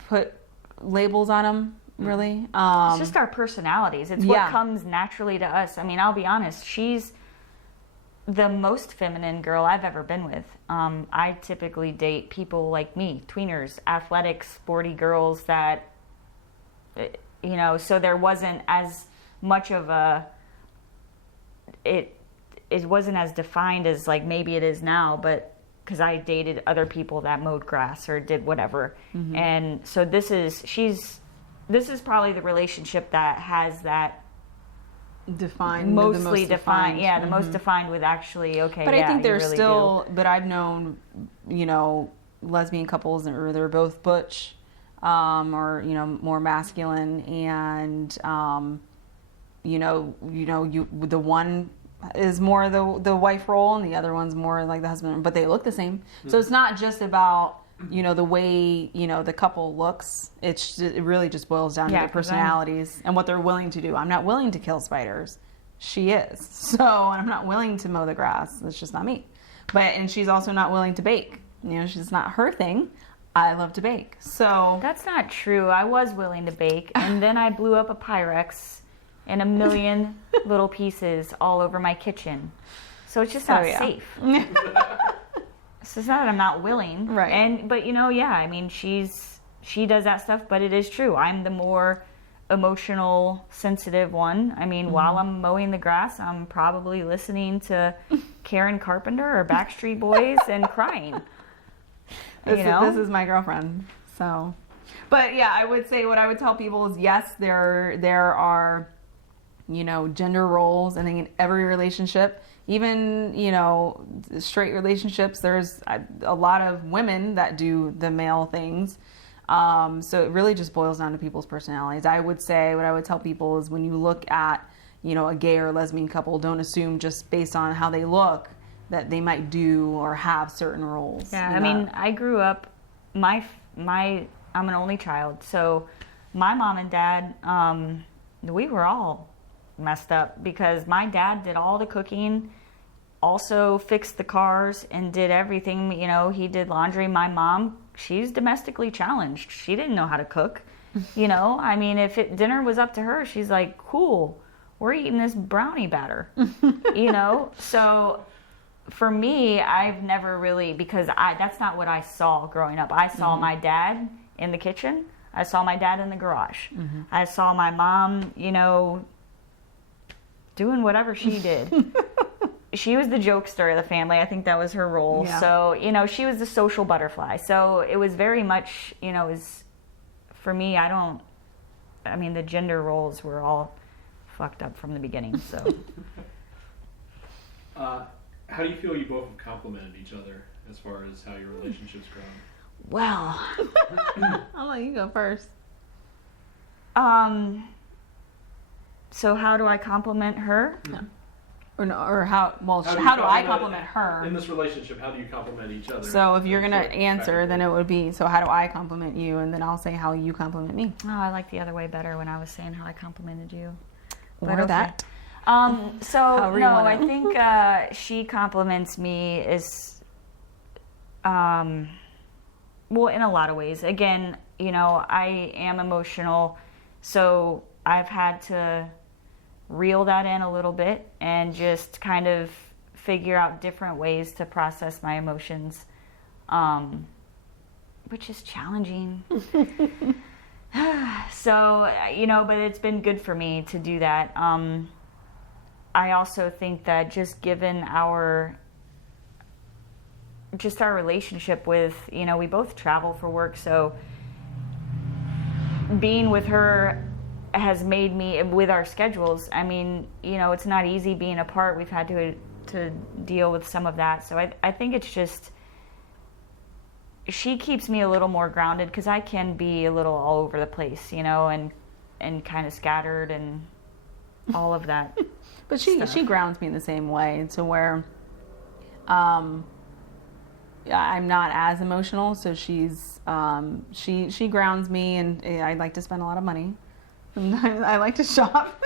put labels on them, really. It's just our personalities. It's what comes naturally to us. I mean, I'll be honest. She's the most feminine girl I've ever been with. I typically date people like me, tweeners, athletic, sporty girls that, so there wasn't as much of it wasn't as defined as like maybe it is now, but because I dated other people that mowed grass or did whatever. Mm-hmm. And so this is probably the relationship that has that defined, mostly defined. Yeah, the most defined with actually, okay. But I think there's really still, but I've known, lesbian couples or they're both butch, or, more masculine, and, the one is more the wife role and the other one's more like the husband, but they look the same. Mm-hmm. So it's not just about the way the couple looks. It really just boils down to their personalities and what they're willing to do. I'm not willing to kill spiders. She is. So I'm not willing to mow the grass. That's just not me. And she's also not willing to bake. She's not her thing. I love to bake. So that's not true. I was willing to bake, and then I blew up a Pyrex and a million little pieces all over my kitchen. So it's just not safe. So it's not that I'm not willing. Right. But I mean, she does that stuff, but it is true. I'm the more emotional, sensitive one. I mean, while I'm mowing the grass, I'm probably listening to Karen Carpenter or Backstreet Boys and crying. This is my girlfriend. So, but yeah, I would say what I would tell people is yes, there are gender roles, and in every relationship, even, straight relationships, there's a lot of women that do the male things. So it really just boils down to people's personalities. I would say what I would tell people is when you look at, a gay or lesbian couple, don't assume just based on how they look that they might do or have certain roles. Yeah, I mean, I grew up, I'm an only child, so my mom and dad, we were all messed up because my dad did all the cooking, also fixed the cars and did everything. He did laundry. My mom, she's domestically challenged. She didn't know how to cook. I mean, if dinner was up to her, she's like, cool, we're eating this brownie batter. So for me, I've never really, because that's not what I saw growing up. I saw my dad in the kitchen. I saw my dad in the garage. Mm-hmm. I saw my mom, doing whatever she did. She was the jokester of the family. I think that was her role. Yeah. So, she was the social butterfly. So it was very much, for me, the gender roles were all fucked up from the beginning. So. How do you feel you both have complemented each other as far as how your relationship's grown? Well. I'll let you go first. So how do I compliment her? Yeah. Or how do I compliment her? In this relationship, how do you compliment each other? So if you're going to answer, then it would be, so how do I compliment you? And then I'll say how you compliment me. Oh, I like the other way better when I was saying how I complimented you. Or okay. That. I think she compliments me is, in a lot of ways. Again, I am emotional, so I've had to reel that in a little bit and just kind of figure out different ways to process my emotions. which is challenging. So, but it's been good for me to do that. I also think that just given our relationship with, we both travel for work, so being with her has made me, with our schedules, I mean, it's not easy being apart. We've had to deal with some of that. So I think it's just, she keeps me a little more grounded, because I can be a little all over the place, and kind of scattered and all of that. But she grounds me in the same way, to where I'm not as emotional, so she grounds me, and I like to spend a lot of money. Sometimes I like to shop.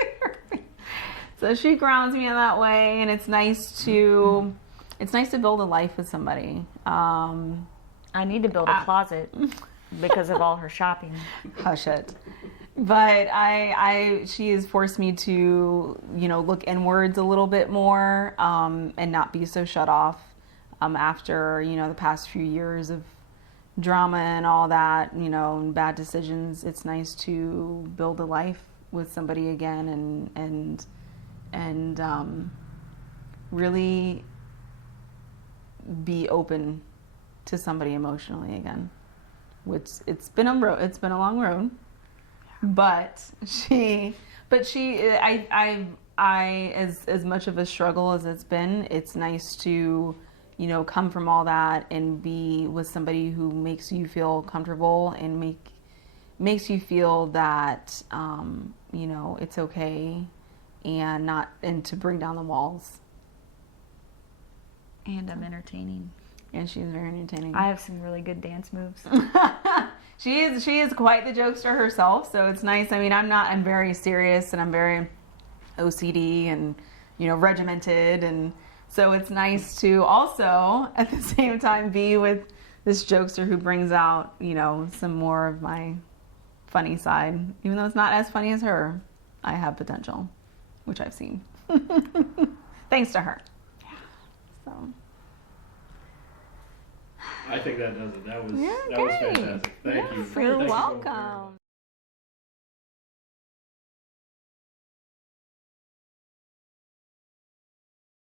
So she grounds me in that way, and it's nice to build a life with somebody. I need to build a closet because of all her shopping. Hush it. But she has forced me to, look inwards a little bit more, and not be so shut off, after, the past few years of drama and all that, and bad decisions. It's nice to build a life with somebody again, and really be open to somebody emotionally again. Which it's been a long road, but as much of a struggle as it's been, it's nice to, come from all that and be with somebody who makes you feel comfortable and makes you feel that, it's okay, and to bring down the walls. And I'm entertaining. And she's very entertaining. I have some really good dance moves. She is quite the jokester herself, so it's nice. I mean, I'm very serious, and I'm very OCD and, regimented, and so it's nice to also at the same time be with this jokester who brings out, some more of my funny side. Even though it's not as funny as her, I have potential, which I've seen. Thanks to her. Yeah. So I think that does it. That was fantastic. Thank you. You're welcome.